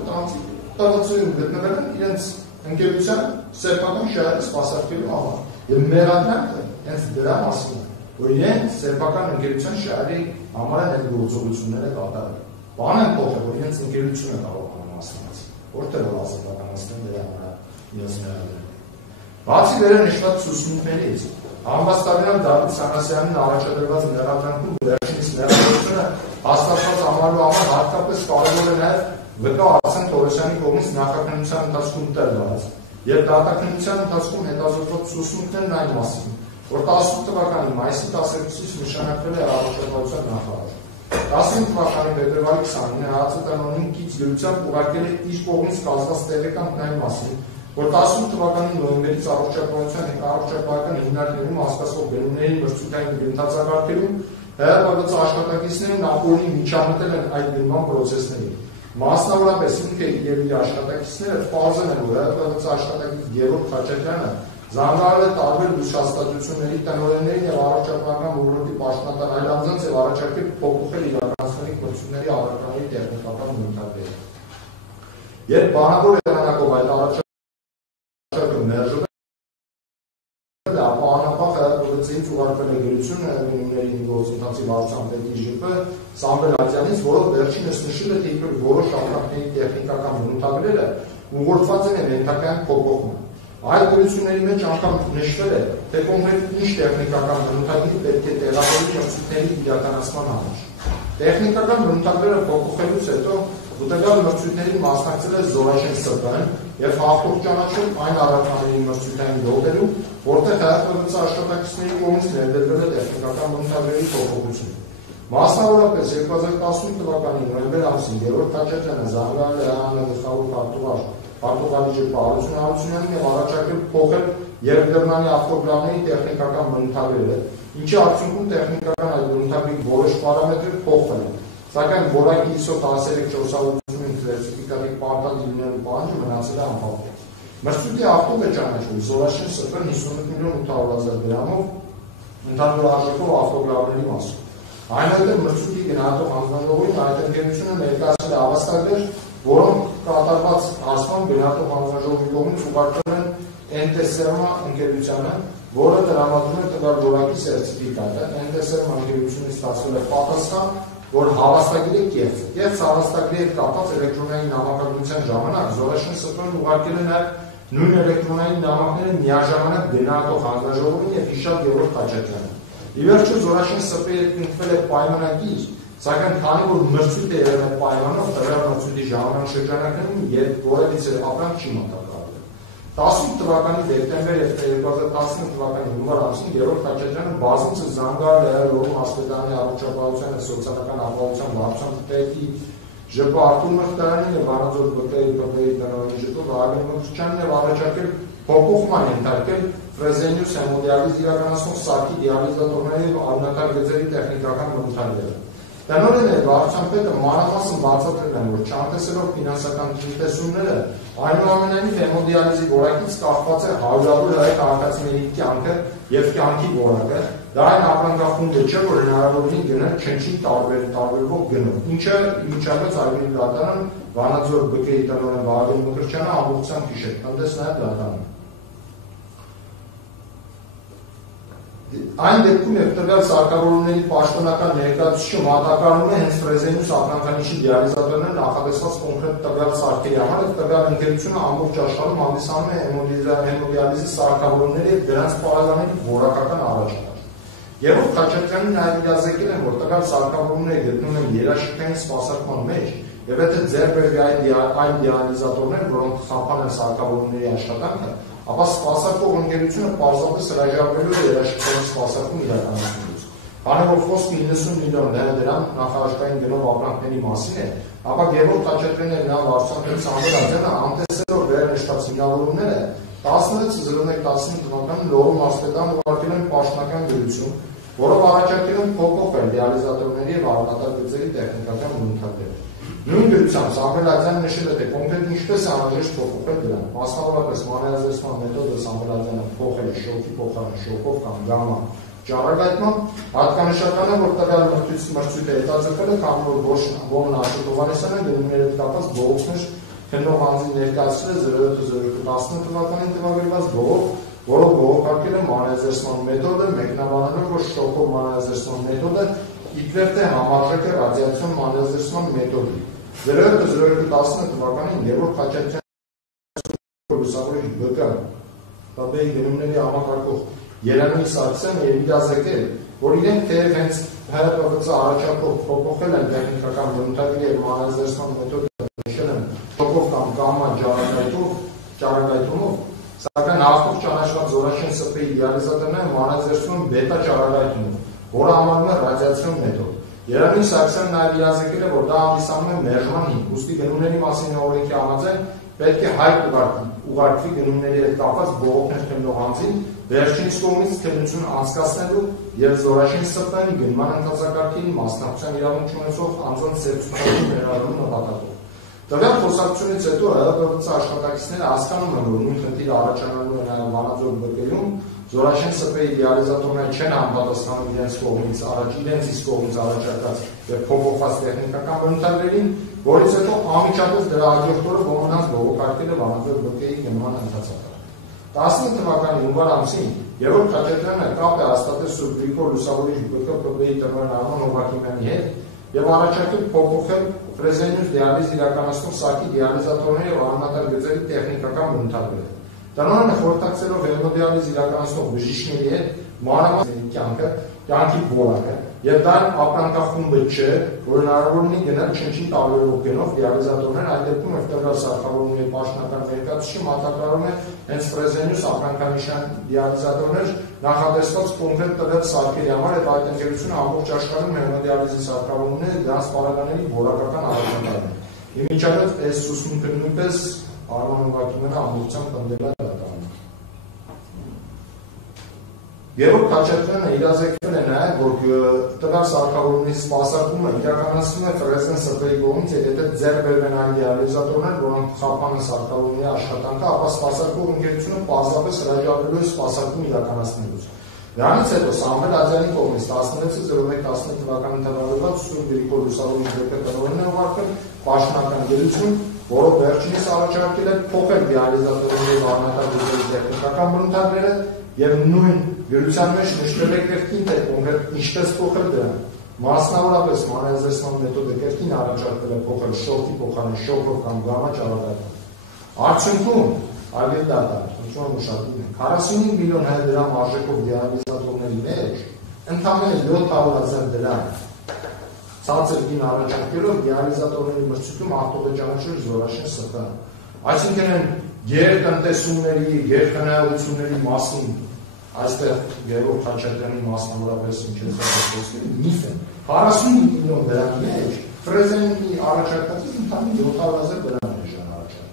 ՏՎՑ-ում գտնվել են իրենց ընկերության սեփական շահերը սպասարկելու համար։ Եվ մեղադրանքը հենց դրա մասին է, որ իրենք սեփական ընկերության շահերի համար են այդ գործողությունները կատարել։ Բան են փոխել, որ իրենց ընկերությունը կարողանան մասնակցել, որտեղ ազատականացնեն դրա համար իրենց մեղադրանքը։ Բացի վերը նշված ցուցմունքներից, ամբաստանյան Դավիթ Սանասյանին առաջադրված մեղադրանքում վերջինիս մեղադրությունը հաստատված համարելու համար հատկապես կարևոր է նաև վկա Արսեն Թորոսյանի կողմից նախաքննության ընթացքում տրված եւ դատաքննության ընթացքում հետազոտված ցուցմունքներն այն մասին, որ 18 թվականի մայիսի 12-ից նշանակվել է առողջապահության նախարար։ 15 թվականի փետրվարի 29-ին ՀԱՑՏ-ն կից գրությամբ ուղարկել է իր կողմից կազմված տեղեկանքն այն մասին, որ 18 թվականի նոյեմբերից առողջապահական հիմնարկներում հասկացող գնումների մրցութային գնահատակարգերում ՀՀ աշխատակիցներն ապօրինի միջամտել են այդ գնման պրոցեսներին։ Մասնավորապես ինքը եւ իր աշխատակիցները պարզել են, որ ՀՀ աշխատակից Գևորգ Խաչատրյանը զանգահարել է տարբեր լուսաստատությունների տնօրեններին եւ առողջապահական ոլորտի պաշտոնատար այլ անձանց եւ առաջարկել փոփոխել իրականացնող մրցությունների առարկաների տեխնիկական նյութերը։ Երբ բանավոր եղանակով այդ առաջարկը մերժվել, ապա անապահ ՀՀ-ից ուղարկվել է գրություն գնումների գործընթացի վարչության պետի ԺՊ Սամվել Ատյանից, որով վերջինս նշել է, թե իբր որոշ ապրանքների տեխնիկական բնութագրերը ուղղորդված են ենթակայան փոփոխման։ Այդ գրությունների մեջ անգամ նշվել է, թե կոնկրետ ինչ տեխնիկական բնութագրի պետք է տեղավորվի մրցույթների իրականացման համար։ Տեխնիկական բնութագրերը փոփոխելուց հետո ուտեգալ մրցույթներին մասնակցել է Զորաշեն ՍՊ-ն եւ հաղթող ճանաչել այն առարկաների մրցույթային լոտերում, որտեղ ՀՀ աշխատակիցների կողմից ներդրվել է տեխնիկական բնութագրերի փոփոխություն։ Մասնավորապես 2018 թվականի նոյեմբեր ամսին Գևորգ Խաչատրյանը զանգահարել է ՀՀ գլխավոր քարտուղար ԺՊ Արություն Հարությունյանին եւ առաջարկել փոխել Երևանի ավտոգրամների տեխնիկական բնութագրերը, ինչի արդյունքում տեխնիկական այդ բնութագրի որոշ պարամետրեր փոխվել են, սակայն որակի ISO 13485 սերտիֆիկատի պարտադիր լինելու պահանջը մնացել է անփափ։ Մրցույթի ավտոն է ճանաչվել Զորաշեն ՍՊ-ն 51.800.000 դրամով ընդհանուր արժեքով ավտոգրամների մասով։ Այնուհետև մրցույթի գնահատող հանձնաժողովին այդ ընկերությունը ներկայացրել է հավաստագրեր, որոնք կատարված հասման գնահատող հանձնաժողովի կողմից ուղարկվել են Էնտեսերմա ընկերությանը, որը տրամադրում է տվյալ որակի սերտիֆիկատը, Էնտեսերմա ընկերությունից ստացվել է պատասխան, որ հավաստագիրը կեղծ է։ Կեղծ հավաստագրի հետ կապված էլեկտրոնային նամակագրության ժամանակ Զորաշեն ՍՊ-ն ուղարկել է նաև նույն էլեկտրոնային նամակները միաժամանակ գնահատող հանձնաժողովին եւ Հիշատ Գևորգ Խաչատրյանին։ Ի վերջո Զորաշեն ՍՊ-ի հետ կնքվել է պայմանագիր, սակայն քանի որ մրցույթ է եղել պայմանով, տվյալ մրցույթի ժամանակ շրջանակներում երբ որևիցե ապրանք չի մատակարարվել։ 18 թվականի դեկտեմբեր եւ 2015 թվականի հունվար ամսին Գևորգ Խաչատրյանը բազմիցս զանգահարել է Լոռու Ասպետանի առողջապահության եւ սոցիալական ապահովության վարչության պետի ԺՊ Արտուր Մխիթարյանին եւ Վանաձոր ԲԿ-ի ՊՊ-ի տնօրենի ԺՊ Վահագն Մկրտչյանին եւ առաջարկել փոփոխման ենթարկել ֆրեզենյուս հեմոդիալիզ իրականացնող սարքի դիալիզատորների եւ արյունատար գծերի տեխնիկական բնութագրերը։ Տնօրենը վարչության պետը մանրամասն բացատրել են, որ չանտեսելով ֆինանսական տնտեսությունները, այնուամենայնիվ հեմոդիալիզի որակից կախված է հարյուրավոր հայ քաղաքացիների կյանքը եւ կյանքի որակը, դա այն ապրանքախումբը չէ, որ հնարավորին գնել չնչին տարբերվող գնով, ինչը միջակայց այգի դատարան Վանաձոր ԲԿ-ի տնօրեն Վահագն Մկրտչյանը ամբողջությամբ հիշեց, տնտես նաեւ դատարանը։ Այն դեպքում եւ տվյալ սարքավորումների պաշտոնական ներկայացուցիչը մատակարարում է հենց ֆրեզենյուս ապրանքանիշի դիալիզատորները նախատեսված կոնկրետ տվյալ սարքերի համար եւ տվյալ ընկերությունը ամբողջ աշխարհում հանդիսանում է հեմոդիալիզի սարքավորումների եւ դրանց պարագաների որակական առաջատար։ Գևորգ Խաչատրյանին նաեւ իրազեկել են, որ տվյալ սարքավորումները գտնվում են երաշտային սպասարկման մեջ եւ եթե ձեռք բերվի այն դիալիզատորներ, որոնք խափան են սարքավորումների աշխատանքը, ապա սպասարկող ընկերությունը պարզապես հրաժարվելու է երաշտային սպասարկում իրականացնելուց։ Քանի որ խոսքը 90 միլիոն դրամ նախարարական գնով ապրանքների մասին է, ապա Գևորգ Խաչատրյանն եւ նա վարչության պետ Սամվել Ադրյանը անտեսելով վերնշտած հիմնավորումները 16/01/15 թվականին Լոռու Ասպետան ուղարկել են պաշտոնական գրություն, որով առաջարկել են փոփոխել դիալիզատորների եւ արյունատար գծերի տեխնիկական բնութագրերը։ Նույն գրությամբ Սամվել Ադրյանը նշել է, թե կոնկրետ ինչպես է անհրաժեշտ փոփոխել դրանք, մասնավորապես մանրէազերծման մեթոդը Սամվել Ադրյանը փոխել է շոկի փոխարեն շոկով կամ գամմա ճառագայթմամբ, հատկանշական է, որ տվյալ մրցույթը հետաձգվել է, քանի որ Բոմն Աշոտ Հովհաննիսյանը գնումների հետ կապված բողոքներ քննող անձին ներկայացրել է 07/08/18 թվականին տվագրված բողոք, որով բողոքարկել է մանրէազերծման մեթոդը, մեկնաբանելով, որ շոկով մանրէազերծման մեթոդը իբրև թե համարժեք է ռադիացիոն մանրէազերծման մեթոդի։ 07/02/19 թվականին Գևորգ Խաչատրյանը լուսավորիչ ԲԿ ՏԲ-ի գնումների համակարգող Երանուհի Սարգսյանը եւ իրազեկել, որ իրենք թեև հենց ՀՀՊՎՑ առաջարկող փոփոխել են տեխնիկական բնութագրի եւ մանրէազերծման մեթոդը նշել են շոկով կամ գամմա ճառագայթումով, սակայն հաստող ճանաչված Զորաշեն ՍՊ-ի դիալիզատորները մանրէազերծում են բետա ճառագայթումով, որը համարվում է ռադիացիոն մեթոդ։ Երանուհի Սարգսյանը նաեւ իրազեկել է, որ դա հանդիսանում է մերժման հիմք, ուստի գնումների մասին օրենքի համաձայն պետք է հայտ ուղարկվի գնումների հետ կապված բողոքներ քննող անձին վերջինիս կողմից քննություն անցկացնելու եւ Զորաշեն ՍՊ-ի գնման ընթացակարգին մասնակցության իրավունք ունեցող անձանց սերտիֆիկատի ներառումն նպատակով։ Տվյալ խոսակցությունից հետո ՀՀՊՎՑ աշխատակիցները հասկանում են, որ նույն խնդիրը առաջանալու է նաեւ Վանաձոր ԲԿ-ում, Զորաշեն ՍՊ-ի դիալիզատորները չեն համապատասխանում իրենց կողմից առաջարկած եւ փոփոխված տեխնիկական բնութագրերին, որից հետո անմիջապես դրա հաջորդ օրը Բոմնանց բողոքարկել է Վանաձոր ԲԿ-ի գնման ընթացակարգ։ 15 թվականի հունվար ամսին Գևորգ Խաչատրյանը կապ է հաստատել Սուրբ Գրիգոր լուսավորիչ ԲԿ ՊՊ-ի տնօրեն Արման Հովհակիմյանի հետ եւ առաջարկել փոփոխել ֆրեզենյուս դիալիզ իրականացնող սարքի դիալիզատորների եւ արյունատար գծերի տեխնիկական բնութագրերը։ Տնօրենը խորհրդակցելով հեմոդիալիզ իրականացնող բժիշկների հետ մանրամասն կյանքի որակը եւ դա ապրանքախումբը չէ, որ հնարավոր ունի գնել չնչին տարբերվող գնով դիալիզատորներ, այդ դեպքում ευτերալ սարքավորումների պաշտոնական ներկայացուցիչը մատակարարում է հենց ֆրեզենյուս ապրանքանիշան դիալիզատորներ նախատեսված կոնկրետ տվյալ սարքերի համար եւ այդ ընկերությունը ամբողջ աշխարհում հեմոդիալիզի սարքավորումները դրանց պարագաների որակական առաջատարն է։ Իմիջիայլոց այս ուսումնքը նույնպես Արման Հովհակիմյանը ամբողջությամբ պնդել է դատարանում։ Գևորգ Խաչատրյանը իրազեկվել է նաև, որ տվյալ սարքավորումների սպասարկումը իրականացվում է Ֆրեզեն ՍՊ-ի կողմից, եթե ձեռք բերվեն այն դիալիզատորներ, որոնք խափան են սարքավորումների աշխատանքը, ապա սպասարկող ընկերությունը պարզապես հրաժարվելու է սպասարկում իրականացնելուց։ Դրանից հետո Սամվել Ադրյանի կողմից 16/01/15 թվականին տվյալված Սուրբ Գրիգոր լուսավորիչ ԲԿ տնօրենն է ուղարկել պաշտոնական գրություն, որով վերջինիս առաջարկել է փոխել դիալիզատորների եւ արյունատար գծերի տեխնիկական բնութագրերը եւ նույն գրության մեջ նշվել է կրկին թե կոնկրետ ինչպես փոխել դրանք։ Մասնավորապես մանրազերծման մեթոդը կրկին առաջարկվել է փոխել շոկի փոխարեն շոկով կամ գամմա ճառագայթով։ Արդյունքում ավելի դատարկ, ինչ-որ ուշադրություն է, 45 միլիոն հայ դրամ արժեքով դիալիզատորների մեջ ընդամենը 700,000 դրամ ցածր գին առաջարկելով դիալիզատորների մրցույթում արտող է ճանաչել Զորաշեն ՍՊ-ը։ Այսինքն են գերտնտեսումների, գերխնայողությունների մասին այստեղ Գևորգ Խաչատրյանի մասնավորապես ինչեցնի միֆ է 45 միլիոն դրամի մեջ Ֆրեզենի առաջարկածից ընդամենը 700,000 դրամ է ժան առաջարկել։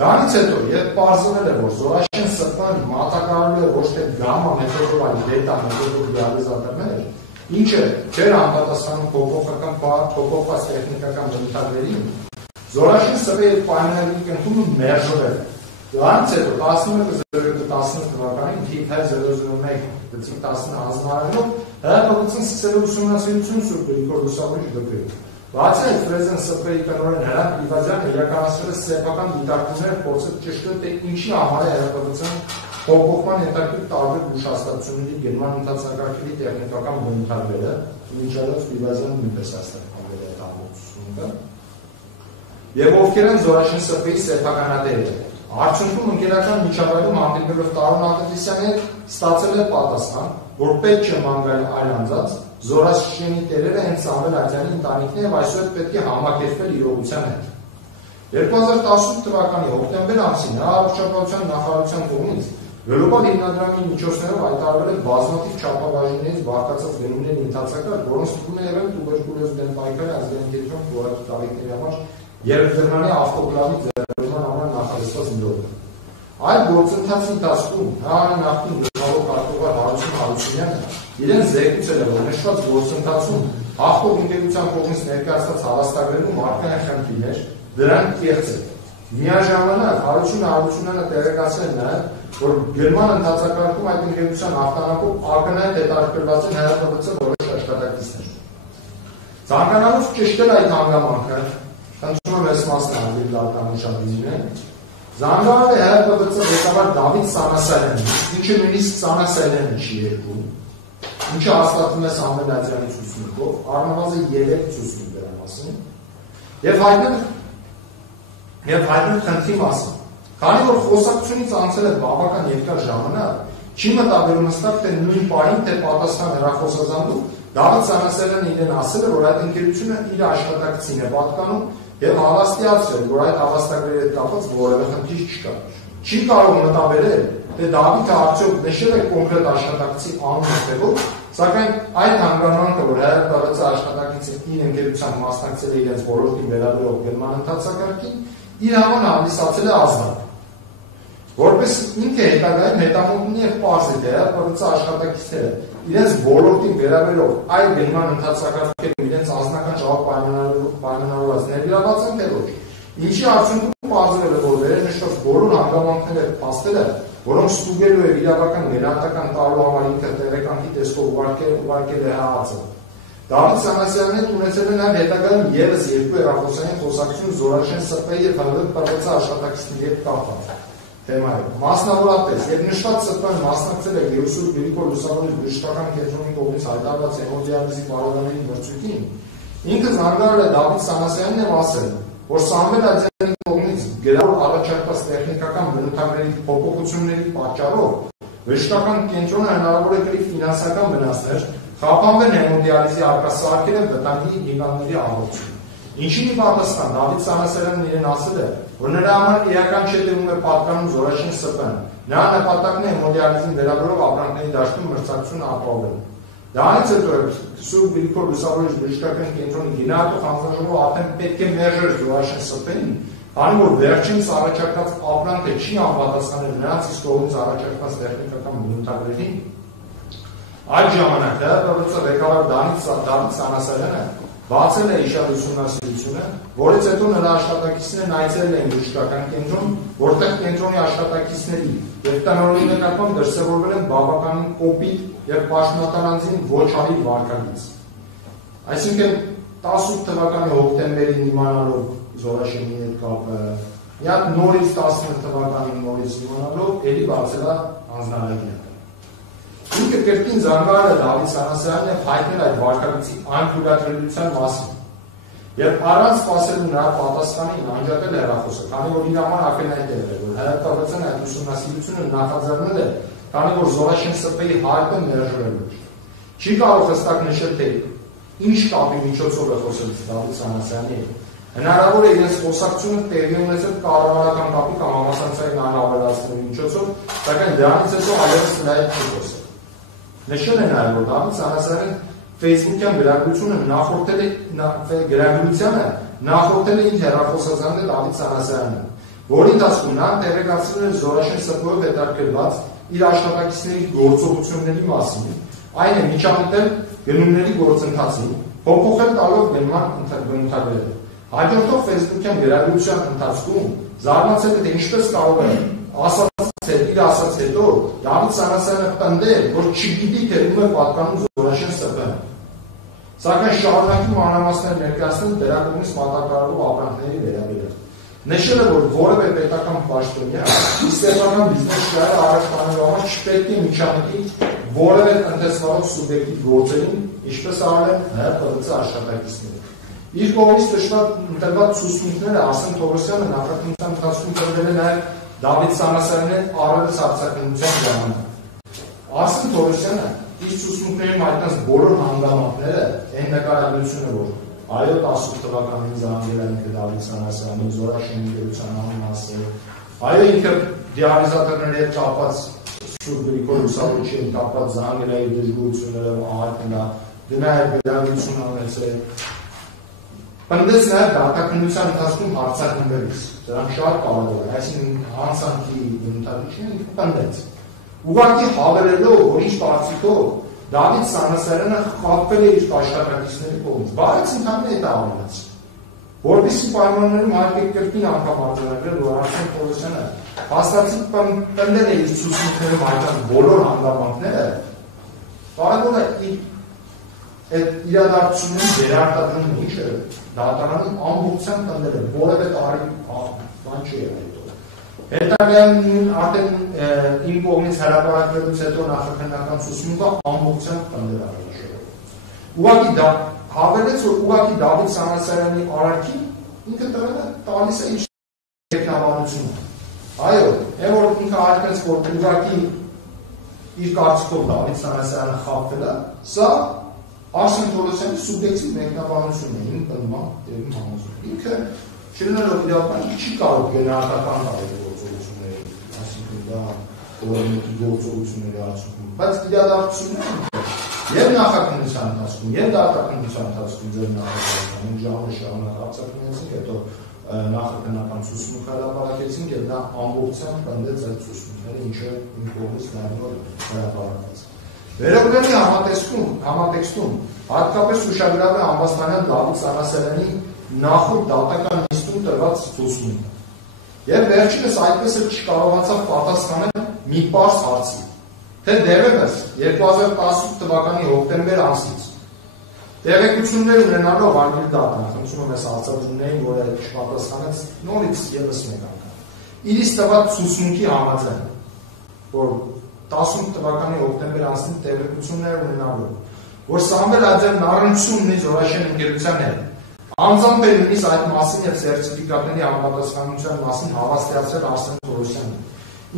Դրանից հետո երբ պարզվել է, որ Զորաշեն ՍՊ-ն մատակարարել է ոչ թե գամմա մեթոդով, այլ բետա մեթոդով դիալիզատորներ, ինչը չէր համապատասխանում փոփոխված տեխնիկական բնութագրերին, Զորաշեն ՍՊ-ի պայմանագրի կնքումը մերժվել է։ Դրանից հետո 11 թվականին թիվ 001-10 հանձնարարելով հրապարակության սկսել ուսումնասիրություն Սուրբ Գրիգոր Լուսավորիչ դեպքում։ Բացի այդ, Ֆրեզեն ՍՊ-ի տնօրեն Հրանտ Իվազյանը իրականացրել է սեփական դիտարկումներ, փորձել ճշտել, թե ինչի համար է հրապարակության փոփոխման հետաքրքիր տարբեր հուշաստացությունների գնման ընթացակարգերի տեխնիկական բնութագրերը, ինչալով Իվազյանը նույնպես այստեղ հանվել է համոզությունը, եւ ովքեր են Զորաշեն ՍՊ-ի սեփականատերերը։ Արդյունքում ընկերական միջավայրում հանդիպելով Տարոն Աղետիսյանը ստացել է պատասխան, որ պետք չէ մանգալ այլ անձած, Զորաշենի տերերը հենց Սամվել Ատյանի ընտանիքն է եւ այսօր պետք է համակերպվել իրողության հետ։ 2018 թվականի հոկտեմբեր ամսին Առողջապահության նախարարության կողմից Գլոբալ հիմնադրամի միջոցներով հայտարարվել է բազմաթիվ չափաբաժիններից բաղկացած գնումների ընթացակարգ, որոնց թվում է եղել տուբերկուլոզ դեմ պայքարի ազգային կենտրոն խորհրդի տարիքների համար Երևանի ավտոկլավի ձեռքբերման համար նախատեսված նորմը։ Այդ գործընթացի ընթացքում ՀՀ նախկին գլխավոր քարտուղար Հարություն Հարությունյանը իրեն զեկուցել է, որ նշված գործընթացում հաղթող ընկերության կողմից ներկայացված հավաստագրերում արկայական խնդիրներ դրանք կեղծ են։ Միաժամանակ Հարություն Հարությունյանը տեղեկացրել է նաև, որ գնման ընթացակարգում այդ ընկերության հաղթանակով ակնհայտ հետաքրքրված են ՀՀ որոշ աշխատակիցներ։ Ցանկանալով ճշտել այդ հանգամանքը Խնդրում ես մասն ավելի լավկանշաբիզին է, զանգարել է ՀՀՊՎՑ ղեկավար Դավիթ Սանասարյանը, ինչը նույնիսկ Սանասարյանը չի երկում, ինչը հաստատվում է Սամվել Ատյանի ցուցմունքով, առնվազն 3 ցուցմունք դրա մասին, եւ հայտնել խնդրի մասին։ Քանի որ խոսակցությունից անցել է բավական երկար ժամանակ, չի մտաբերում հստակ թե նույն պահին թե պատասխան հեռախոսազանգում Դավիթ Սանասարյանը իրեն ասել է, որ այդ ընկերությունը իր աշխատակցին է պատկանում եւ հավաստիացրել, որ այդ հավաստագրերի հետ կապված որևէ խնդիր չկա։ Չի կարող մտաբերել, թե Դավիթը արդյոք նշել է կոնկրետ աշխատակցի անունը թե ոչ, սակայն այդ հանգամանքը, որ ՀՀՊՎՑ աշխատակիցը իր ընկերության մասնակցել է իրենց ոլորտին վերաբերող գնման ընթացակարգին, իր համար հանդիսացել է ազնավ։ Որպես ինքը հետագայում հետամուտն եւ պարզ է, թե ՀՀՊՎՑ աշխատակիցները իրենց ոլորտին վերաբերող այլ գնման ընթացակարգերում իրենց անձնական ժողով պայմանավորված ներգրաված են թե ոչ։ Ինչի արդյունքում պարզվել է, որ վերնշված բոլոր հանգամանքները փաստերը, որոնք ստուգելու է իրավական գնահատական տալու համար ինքը տեղեկանքի տեսքով ուղարկել է ՀԱԱՑ-ը։ Դավիթ Սանասարյանն ունեցել է նաև հետագայում ևս 2 հեռախոսային խոսակցություն Զորաշեն ՍՊ-ի եւ ՀՀՊՎՑ աշխատակիցների հետ կապված թեմայով։ Մասնավորապես, երբ նշված ՍՊ-ն մասնակցել է Սուրբ Գրիգոր Լուսավորիչ բժշկական կենտրոնի կողմից հայտարարված հեմոդիալիզի բարելավների մրցույթին, ինքը զանգարել է Դավիթ Սանասարյանին եւ ասել, որ Սամվել Ատյանի կողմից գրավոր առաջարկված տեխնիկական բնութագրերի փոփոխությունների պատճառով բժշկական կենտրոնը հնարավոր է կրի ֆինանսական վնասներ, խափանվել հեմոդիալիզի արկասարքերը վտանգի հիվանդների առողջություն։ Ինչին ի պատասխան Դավիթ Սանասարյանն իրեն ասել է, որ նրա համար իրական չէ դերում է պատկանում Զորաշեն ՍՊ-ն։ Նրա նպատակն է հեմոդիալիզին վերաբերող ապրանքների դաշտում մրցակցություն ապահովել։ Դրանից հետո Սուրբ Գրիգոր Լուսավորիչ բժշկական կենտրոնի գնահատող հանձնաժողովը արդեն պետք է մերժեր Զորաշեն ՍՊ-ին, քանի որ վերջինս առաջարկած ապրանքը չի համապատասխանել նրանց իսկ կողմից առաջարկված տեխնիկական բնութագրերին։ Այդ ժամանակ ՀՀՊՎՑ ղեկավար Դավիթ Սանասարյանը բացել է իշար ուսումնասիրությունը, որից հետո նրա աշխատակիցներն այցելել են բժշկական կենտրոն, որտեղ կենտրոնի աշխատակիցների եւ տնօրենի նկատմամբ դրսևորվել են բավականին կոպիտ եւ պաշտոնատարանձին ոչ հավի վարքագիծ։ Այսինքն 18 թվականի հոկտեմբերին իմանալով Զորաշենի հետ կապը, միակ նորից 19 թվականին նորից իմանալով էլի բացել է անձնարարակյանը։ ինքը կրկին զանգահարել է Դավիթ Սանասյանին եւ հայտնել այդ վարքագծի անթույլատրելիության մասին։ Եվ առանց սպասելու նրա պատասխանին անջատել հեռախոսը, քանի որ իր համար ակնհայտ է եղել, որ ՀՀԿ-ն այդ ուսումնասիրությունը նախաձեռնել է, քանի որ Զորաշեն ՍՊ-ի հայտը մերժվելու է։ Չի կարող հստակ նշել, թե ինչ կապի միջոցով է խոսել Դավիթ Սանասյանի հետ։ Հնարավոր է իրենց խոսակցությունը տեղի ունեցել կառավարական կապի կամ համացանցային անավելացնելու միջոցով, սակայն դրանից հետո այլևս նրա հետ չի խոսել։ Նշել է նաև, որ Դավիթ Սանասյանը Facebook-յան գրագրությանը նախորդել է իր հեռախոսազանգը Դավիթ Սանասյանին, որի ընթացքում նա տեղեկացրել է Զորաշեն ՍՊ-ով հետաքրքրված իր աշխատակիցների գործողությունների մասին, այն է միջամտել գնումների գործընթացին, փոփոխել տալով գնման բնութագրերը։ Հաջորդող Facebook-յան գրագրության ընթացքում զարմացել է, թե ինչպես կարող է իր ասած հետո Դավիթ Սանասյանը պնդել, որ չգիտի, թե ում է պատկանում Զորաշեն ՍՊ-ն։ Սակայն շարունակում մանրամասներ ներկայացնել դրա կողմից մատակարարող ապրանքների վերաբերյալ։ Նշել է, որ որևէ պետական պաշտոնյա ստեղծական բիզնես շահը առաջ տանելու համար չպետք է միջամտի որևէ տնտեսվարող սուբյեկտի գործերին, ինչպես արել են ՀՀ աշխատակիցները։ Իր կողմից տրված ցուցմունքները Արսեն Թովոսյանը նախաքննության ընթացքում տրվել է նաև Դավիթ Սանասյանին առանց արձակնության ժամանակ։ Արսեն Թովոսյանը իր ցուցմունքների մայտնած բոլոր հանգամանքները այն նկարագրությունը, որ այո 18 թվականին զանգել է ինքը Դավիթ Սանասյանին, Զորաշենի գերության անհասել, այո ինքը դիալիզատորների հետ կապված Սուրբ Գրիգոր Լուսավորչի հետ կապված զանգել է իր դժգոհությունները ահագին դնա է գրագրություն անեցել։ Պնդեց նաև դատաքննության ընթացքում հարցակումներից, դրանք շատ կարևոր է, այսինքն հանցանքի բնութագրությունը ինքը պնդեց։ Ուղղակի հավելելով, որ ինչ կարծիքով Դավիթ Սանասյանը խաբվել է իր աշխատակիցների կողմից, բայց ընդհանրապես դա ամենից։ Որպեսզի պայմաններում հայտնի կրկին անգամ արձանագրել, որ Արսեն Թովոսյանը հաստատիկ պնդել է իր ցուցմունքներում հայտնած բոլոր հանգամանքները, կարևոր է այդ իրադարձությունների վերարտադրումը ինչը դատարանում ամբողջությամբ պնդել է, որևէ տարի բան չի եղել։ Հետագայում արդեն իմ կողմից հրապարակվելուց հետո նախաքննական ցուցմունքը ամբողջությամբ պնդել է։ Ուղղակի դա հավելեց, որ ուղղակի Դավիթ Սանասյանի արարքին ինքը տալիս է իր մեկնաբանությունը։ Այո, այն որ ինքը հայտնեց, որ ուղղակի իր կարծիքով Դավիթ Սանասյանը խաբվել է, սա Արսեն Թովոսյանի սուբյեկտիվ մեկնաբանությունն է, իմ պնդման դեպքում համոզում։ Ինքը չլինելով իրական չի կարող գնահատական տալ գործողությունների, այսինքն դա օրենքի գործողությունների արդյունքում, բայց իրադարձությունները եւ նախաքննության ընթացքում, եւ դատաքննության ընթացքում ձեր նախաձեռնության ժամը շարունակ արձակվեցին, հետո նախաքննական ցուցմունք հրապարակեցին եւ նա ամբողջությամբ պնդեց այդ ցուցմունքները, ինչը իմ կողմից նայելով հրապարակվեց։ Վերաբերյալ համատեքստում հատկապես ուշագրավ է Ամբաստանյան Դավիթ Սանասյանի նախորդ դատական նիստում տրված ցուցմունքը։ Եվ վերջինս այդպես էլ չկարողացավ պատասխանել մի պարզ հարցի, թե դեռևս 2018 թվականի հոկտեմբեր ամսից տեղեկություններ ունենալով արգել դատան, խնդրում եմ այս հարցադրումներին, որը չպատասխանեց նորից ևս մեկ անգամ։ Իրից տված ցուցմունքի համաձայն, որ 18 թվականի հոկտեմբեր ամսին տեղեկություններ ունենալով, որ Սամվել Աջյանն առնչություն ունի Զորաշեն ընկերության հետ, անձամբ է նույնիսկ այդ մասին եւ սերտիֆիկատների համապատասխանության մասին հավաստիացրել Արսեն Թովոսյանը։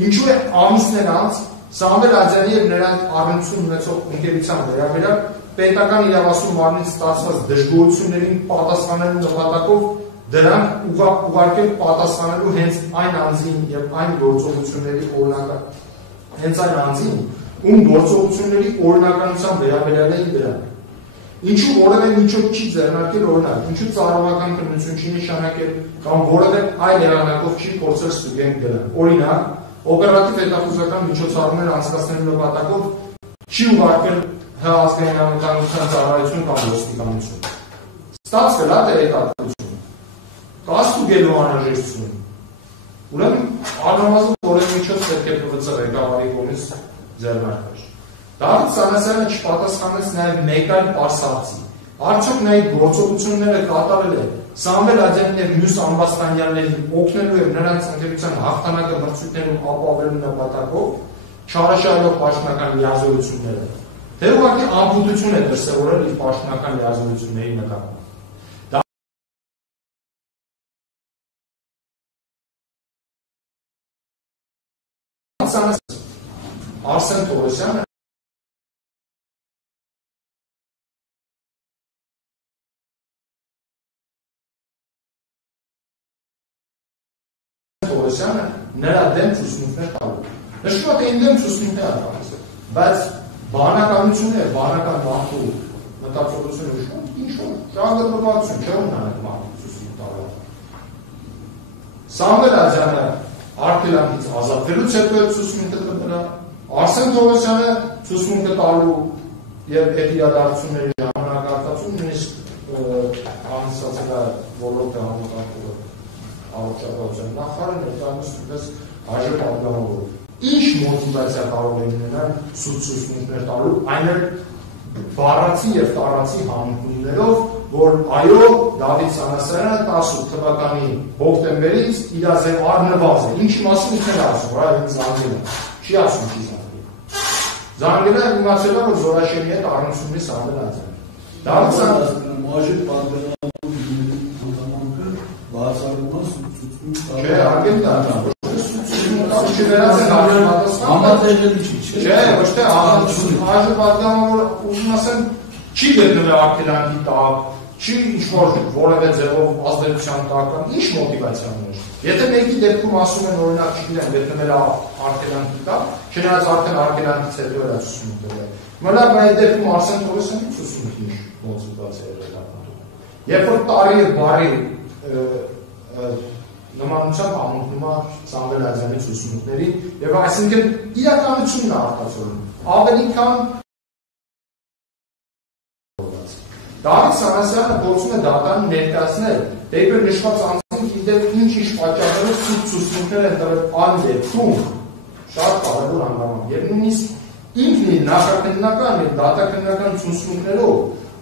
Ինչու է ամիսներ անց Սամվել Աջյանի եւ նրան առնչություն ունեցող ընկերության վերաբերյալ պետական իրավասու մարմնից ստացված դժգոհություններին պատասխանելու նպատակով դրանք ուղարկել պատասխանելու հենց այն անձին եւ այն գործողությունների օրինական հենց այն անձին, ում գործողությունների օրինականության վերաբերյալ է դրանք։ Ինչու որևէ միջոց չի ձեռնարկել օրինակ, ինչու ծառայական քննություն չի նշանակել կամ որևէ այլ եղանակով չի փորձել ստուգել դրանք։ Օրինակ, օպերատիվ հետախուզական միջոցառումներ անցկացնելու նպատակով չի ուղարկել ազգային անվտանգության ծառայություն կամ ոստիկանություն։ Ստացվել է տեղեկատվություն։ Կա ստուգելու անհրաժեշտություն։ Ուրեմն առնվազն որևէ միջոց պետք է ՊՎԾ ղեկավարի կողմից ձեռնարկվել։ Դավիթ Սանասյանը չպատասխանեց նաև մեկ այլ պարզ հարցի։ Արդյոք նա իր գործողությունները կատարել է Սամվել Աջյանին եւ մյուս ամբաստանյաններին օգնելու եւ նրանց ընկերության հաղթանակը մրցույթներում ապավելու նպատակով, չարաշահելով պաշտոնական լիազորությունները, թե ուղղակի անպուտություն է դրսևորել իր պաշտոնական լիազորությունների նկատմամբ։ Արսեն Թորոսյանը նրա դեմ ցուցմունքներ տալու։ Նշվում է, թե ինձ դեմ ցուցմունքներ է տալիս, բայց բանականությունը, բանական մարդու մտածողությունը նշվում, ինչ-որ ճանաչողություն չէ ունենալու մարդու ցուցմունք տալու։ Սամվել Աջյանը արգելանքից ազատվելուց հետո է ցուցմունքը տվել, Արսեն Թորոսյանը ցուցմունքը տալու եւ այդ իրադարձությունների ժամանակահատվածում նույնիսկ անցածելա ոլորտը համակարգը առողջապահության նախարարը ներկայացնում այժմ պատգամավոր։ Ինչ մոտիվացիա կարող է ունենալ ցուցմունքներ տալու, այն էլ բառացի եւ տարածի համընկումներով, որ այո, Դավիթ Սանասարյանը 18 թվականի հոկտեմբերից իրազեկ առնվազն է։ Ինչի մասին ինքն է ասում, որ այո, զանգել է։ Չի ասում չի զանգել։ Զանգել է իմացել է, որ Զորաշենի հետ առնությունի Սամվել Աջյանը։ Դավիթ Սանասարյանը մոժիկ պատգամավորը բացառումա ցուցմունք չէ, արգել դա։ Համատեղելի չի, չէ, ոչ թե այժմ պատգամավորը ուզում ասեմ չի գտնվել արգելանքի տակ, չի ինչ-որ որևէ ձևով ազդեցության տակ, ինչ մոտիվացիա ուներ։ Եթե մեկի դեպքում ասում են օրինակ չգիտեմ գտնվել արգելանքի տակ, չնայած արդեն արգելանքից հետո էր ցուցմունք տվել։ Մնաք այդ դեպքում Արսեն Թորոսյանի ցուցմունքի ինչ մոտիվացիա էր հետապնդում։ Երբ որ տարի բարի նմանությամբ ամոթնում է Սամվել Աջյանի ցուցմունքներին եւ այսինքն իրականությունն է արտացոլում ավելի քան Դավիթ Սանասարյանը փորձում է դատարանին ներկայացնել դեպի նշված անձին իդեպ ինչ պատճառներով ցուցմունքներ են տվել այն դեպքում շատ կարևոր հանգամանք եւ նույնիսկ ինքն իր նախաքննական եւ դատաքննական ցուցմունքներով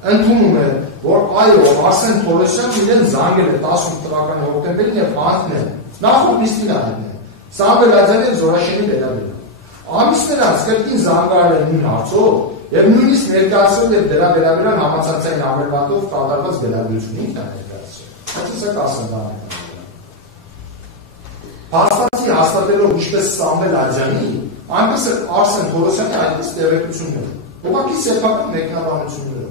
ընդունում է, որ այո, Արսեն Թորոսյանն իրեն զանգել է 18 թվականի հոկտեմբերին եւ հանձնել։ Նախորդ նիստին այդն է։ Սամվել Աջյանի եւ Զորաշենի վերաբերյալ։ Ամիսներ անց կրկին զանգարել են նույն հարցով եւ նույնիսկ ներկայացրել է դրա վերաբերյալ համացանցային ավերվատով կատարված վերաբերություն ինքն է ներկայացրել։ Այսինքն ասեմ դա։ Փաստացի հաստատելով ինչպես Սամվել Աջյանի, այնպես էլ Արսեն Թորոսյանի այդպես տեղեկություններ։ Ուղղակի սեփական մեկնաբանություններով։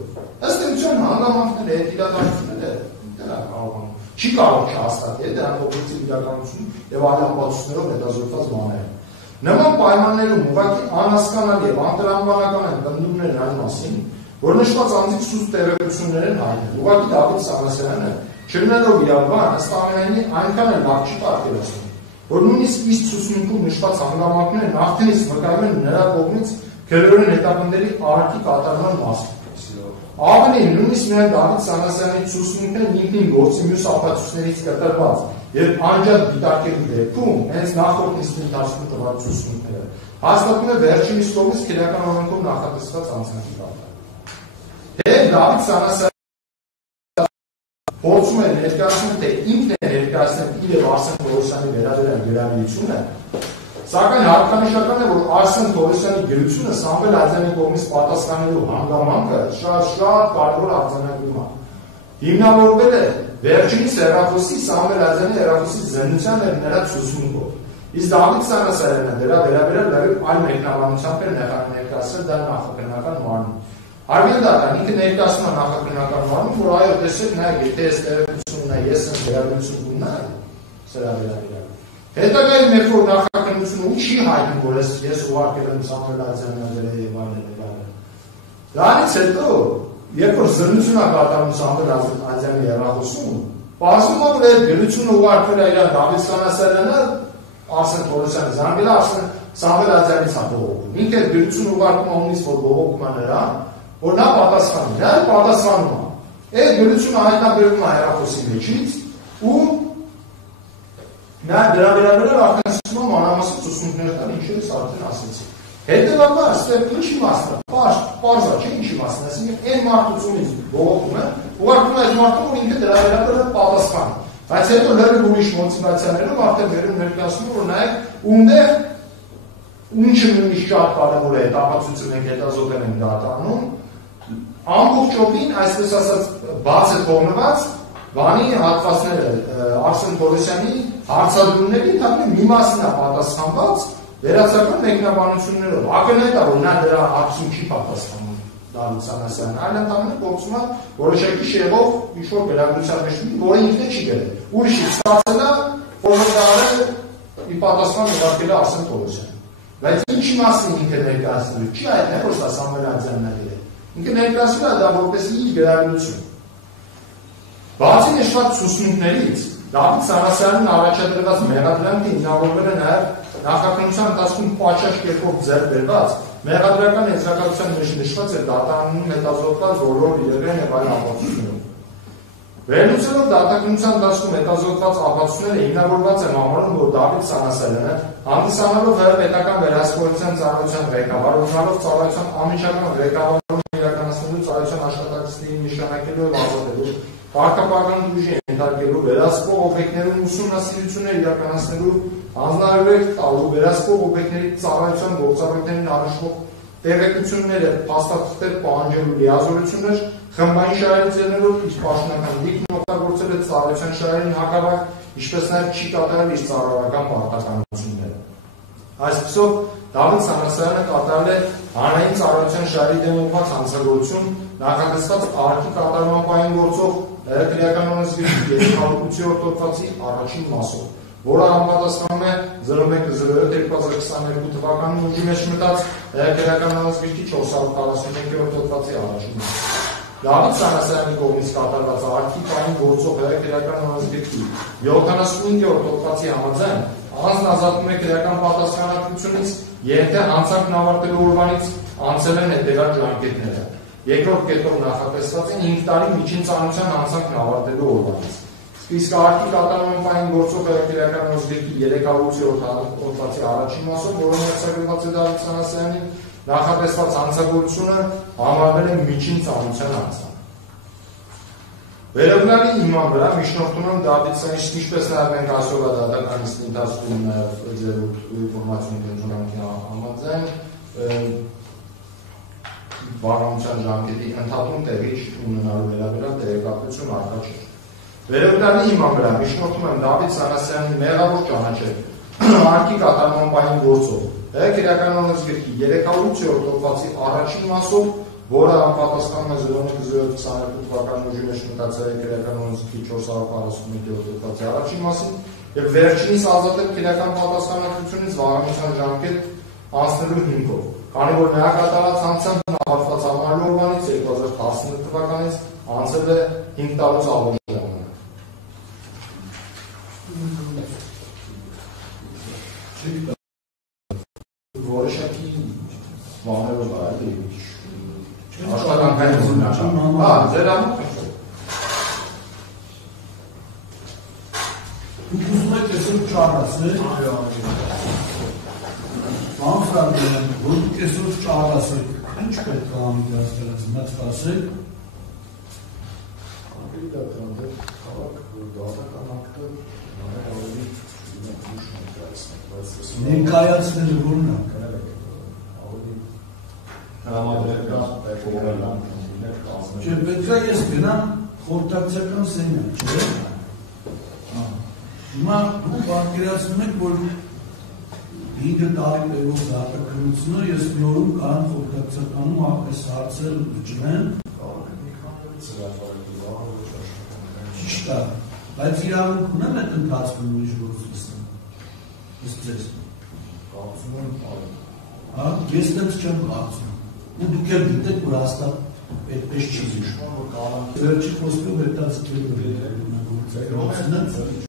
Ըստ էության հանգամանքները այդ իրադարձությունները դրա կարող չի կարող չհաստատել դրանք օբյեկտիվ իրականություն եւ այլ ապացույցներով հետազոտված բաներ։ Նման պայմաններում ուղղակի անհասկանալի եւ անտրամաբանական են բնդումներն այն մասին, որ նշված անձիկ սուս տեղեկություններ են հայտնել։ Ուղղակի Դավիթ Սանասարյանը չլինելով իրավաբան, ըստ ամենայնի այնքան էլ լավ չի պատկերացնում, որ նույնիսկ իսկ ցուցմունքում նշված հանգամանքները նախկինից վկայում են նրա կողմից քրեորեն հետապնդելի արարքի կատարման մասին։ Ավելին, նույնիսկ միայն Դավիթ Սանասարյանի ցուցմունքներն ինքնին գործի մյուս ապացույցներից կտրված եւ անջատ դիտարկելու դեպքում հենց նախորդ նիստի ընթացքում տված ցուցմունքները հաստատում է վերջինիս կողմից քրեական օրենքով նախատեսված անձնական կատարում։ Թե Դավիթ Սանասարյանը փորձում է ներկայացնել, թե ինքն է ներկայացնել իր եւ Արսեն Թորոսյանի վերաբերյալ գրավիչությունը, սակայն հատկանշական է, որ Արսեն Թորոսյանի գրությունը Սամվել Աջյանի կողմից պատասխանելու հանգամանքը շատ կարևոր արձանագրում է։ Հիմնավորվել է վերջինիս հեռախոսի Սամվել Աջյանի հեռախոսի զննության եւ նրա ցուցմունքով։ Իսկ Դավիթ Սանասարյանը դրա վերաբերյալ լրիվ այլ մեկնաբանությամբ է ներկայացրել դա նախաքննական մարմին։ Արվենդական ինքը ներկայացնում է նախաքննական մարմին, որ այո, տեսեք, նայեք, եթե այս տեղեկությունն է, ես եմ վերաբերություն ունենալ, սրա վերաբերյալ։ Հետագայում երբ որ նախաքննությունը չի հայտնում, որ ես ուղարկել եմ Սամվել Աջյանին դրել եւ այլն։ Դրանից հետո, երբ որ զրնություն է կատարում Սամվել Աջյանի հեռախոսում, պարզվում է, որ այդ գրությունը ուղարկվել է իր Դավիթ Սանասարյանը, Արսեն Թորոսյանը զանգել է Սամվել Աջյանից բողոքում։ Ինքը այդ գրությունը ուղարկում է ունից, որ բողոքում է նրան, որ նա պատասխանում է, նա պատասխանում է։ Այդ գրությունը հայտնաբերվում է հեռախոսի մեջից ու նա դրա վերաբերյալ արդեն սկսում է մանրամասն ցուցմունքներ տալ, ինչը ես արդեն ասեցի։ Հետևաբար, ստեղ ինչ իմաստ է, պարզ է, չէ՞ ինչ իմաստ է, այսինքն այն մարդուցումից բողոքում է, ուղարկում է այդ մարդուն, որ ինքը դրա վերաբերյալ պատասխան։ Բայց հետո լրիվ ուրիշ մոտիվացիաներով արդեն վերում ներկայացնում, որ նայեք, ումդեղ Ինչը նույնիսկ շատ կարևոր է, հետապացություն ենք հետազոտել ենք դատանում, ամբողջովին, այսպես ասած, բաց է թողնված բանի հատվածները Արսեն Թորոսյանի հարցադրումների ընդհանրապես մի մասն է պատասխանված վերացական մեկնաբանություններով։ Ակնհայտ է, որ նա դրա հարցին չի պատասխանում Դավիթ Սանասյանն, այլ ընդհանրապես փորձում է որոշակի շեղով ինչ-որ գրագրության մեջ լինի, որը ինքն է չի գրել։ Ուրիշից ստացել է, որ դա ի պատասխան ուղարկել է Արսեն Թորոսյանին։ Բայց ինչի մասին ինքը ներկայացնում է, չի այդն է, որ սա Սամվել Անդրանյանն է։ Ինքը ներկայացնում է դա որպես իր գրագրություն։ Բացի նշված ցուցմունքներից, Դավիթ Սանասյանին առաջադրված մեղադրանքը հիմնավորվել է նաև նախաքննության ընթացքում պատշաճ կերպով ձեռք բերված մեղադրական ենթակացության մեջ նշված է դատարանում հետազոտված բոլոր իրերեն եւ այլ ապացույցներով։ Վերլուծելով դատաքննության ընթացքում հետազոտված ապացույցները հիմնավորված են համարում, որ Դավիթ Սանասյանը հանդիսանալով ՀՀ պետական վերահսկողության ծառայության ղեկավար, ունենալով ծառայության անմիջական ղեկավարում իրականացնելու ծառայության աշխատակիցների նշանակելու եւ ազատելու Պարտապական ուժի ենթարկելու, վերահսկող օբյեկտներում ուսումնասիրություններ իրականացնելու, հանձնարարեք տալու, վերահսկող օբյեկտների ծառայության գործառույթներին առնչվող տեղեկությունները փաստաթղթեր պահանջելու լիազորություններ, խմբային շահերից ելնելով իր պաշտոնական դիրքն օգտագործել է ծառայության շահերին հակառակ, ինչպես նաև չի կատարել իր ծառայական պարտականությունները։ Այսպիսով, Դավիթ Սանասյանը կատարել է հանրային ծառայության շահերի դեմ ուղղված հանցագործություն, նախատեսված արարքի կատարման գործող քրեական օրենսգրքի 308-րդ հոդվածի առաջին մասով, որը համապատասխանում է 0107-2022 թվականին ուժի մեջ մտած քրեական օրենսգրքի 441-րդ հոդվածի առաջին մասով։ Դավիթ Սանասյանի կողմից կատարված արարքի պահին գործող քրեական օրենսգրքի 75-րդ հոդվածի համաձայն անձն ազատվում է քրեական պատասխանատվությունից, եթե հանցանքն ավարտելու օրվանից անցել են հետևյալ ժամկետները։ Երկրորդ կետով նախատեսված են 5 տարի միջին ծանրության հանցանքն ավարտելու օրվանից։ Իսկ արարքի կատարման պահին գործող քրեական օրենսգրքի 308-րդ հոդվածի առաջին մասով, որը ներկայացված է Դավիթ Սանասյանին, նախատեսված հանցագործությունը համարվել է միջին ծանրության հանցանք։ Վերաբնալի հիման վրա միջնորդում եմ Դավիթ Սանասյանին, ինչպես նաև մենք այսօր դատական նիստի ընթացքում նաև ձեր ինֆորմացիոն կենտրոնանքի համաձայն վարչության ժամկետի ընդհատում տեղի ունենալու վերաբերյալ տեղեկատվություն առկա չէ։ Վերաբնալի հիման վրա միջնորդում եմ Դավիթ Սանասյանին մեղավոր ճանաչել արարքի կատարման պահին գործող քրեական օրենսգրքի 308-րդ հոդվածի առաջին մասով, որը համապատասխանում է 0107-22 թվականին ուժի մեջ մտած քրեական օրենսգրքի 441-րդ հոդվածի առաջին մասին եւ վերջինիս ազատել քրեական պատասխանատվությունից վարչության ժամկետ անցնելու հիմքով, քանի որ նրա կատարած հանցանքն ավարտված համարելու օրվանից 2015 թվականից անցել է 5 տարուց ավելի ժամանակ։ Որոշակի բաներով այլ աշխատանքային զինանշան։ Հա, ձեր ամոթ։ Դուք ուզում եք այսօր չարացնել։ Այո, Անֆրադեն, որ դուք այսօր չարացեք, ինչ պետք է անի դասերից մեծ ասեք։ Ավելի դատանդ քաղաք դատական ակտը ավելի ուշ ներկայացնել։ Ներկայացնելը որն է։ Չէ, պետք է ես գնամ խորհրդակցական սենյակ, չէ՞։ Հիմա դուք պատկերացնում եք, որ 5 տարի տևող դատաքննությունը ես մի օրում կարամ խորհրդակցականում այս հարցեր լուծվեն։ Ճիշտ է, բայց իրավունք ունեմ այդ ընթացքում ուրիշ գործ լսել։ Ըստ ձեզ։ Կարծում եմ, հա, ես դեռ չեմ կարծում։ Ու դուք էլ գիտեք, որ հաստատ այդպես չի զգում։ Վերջի խոսքով հետաձգել է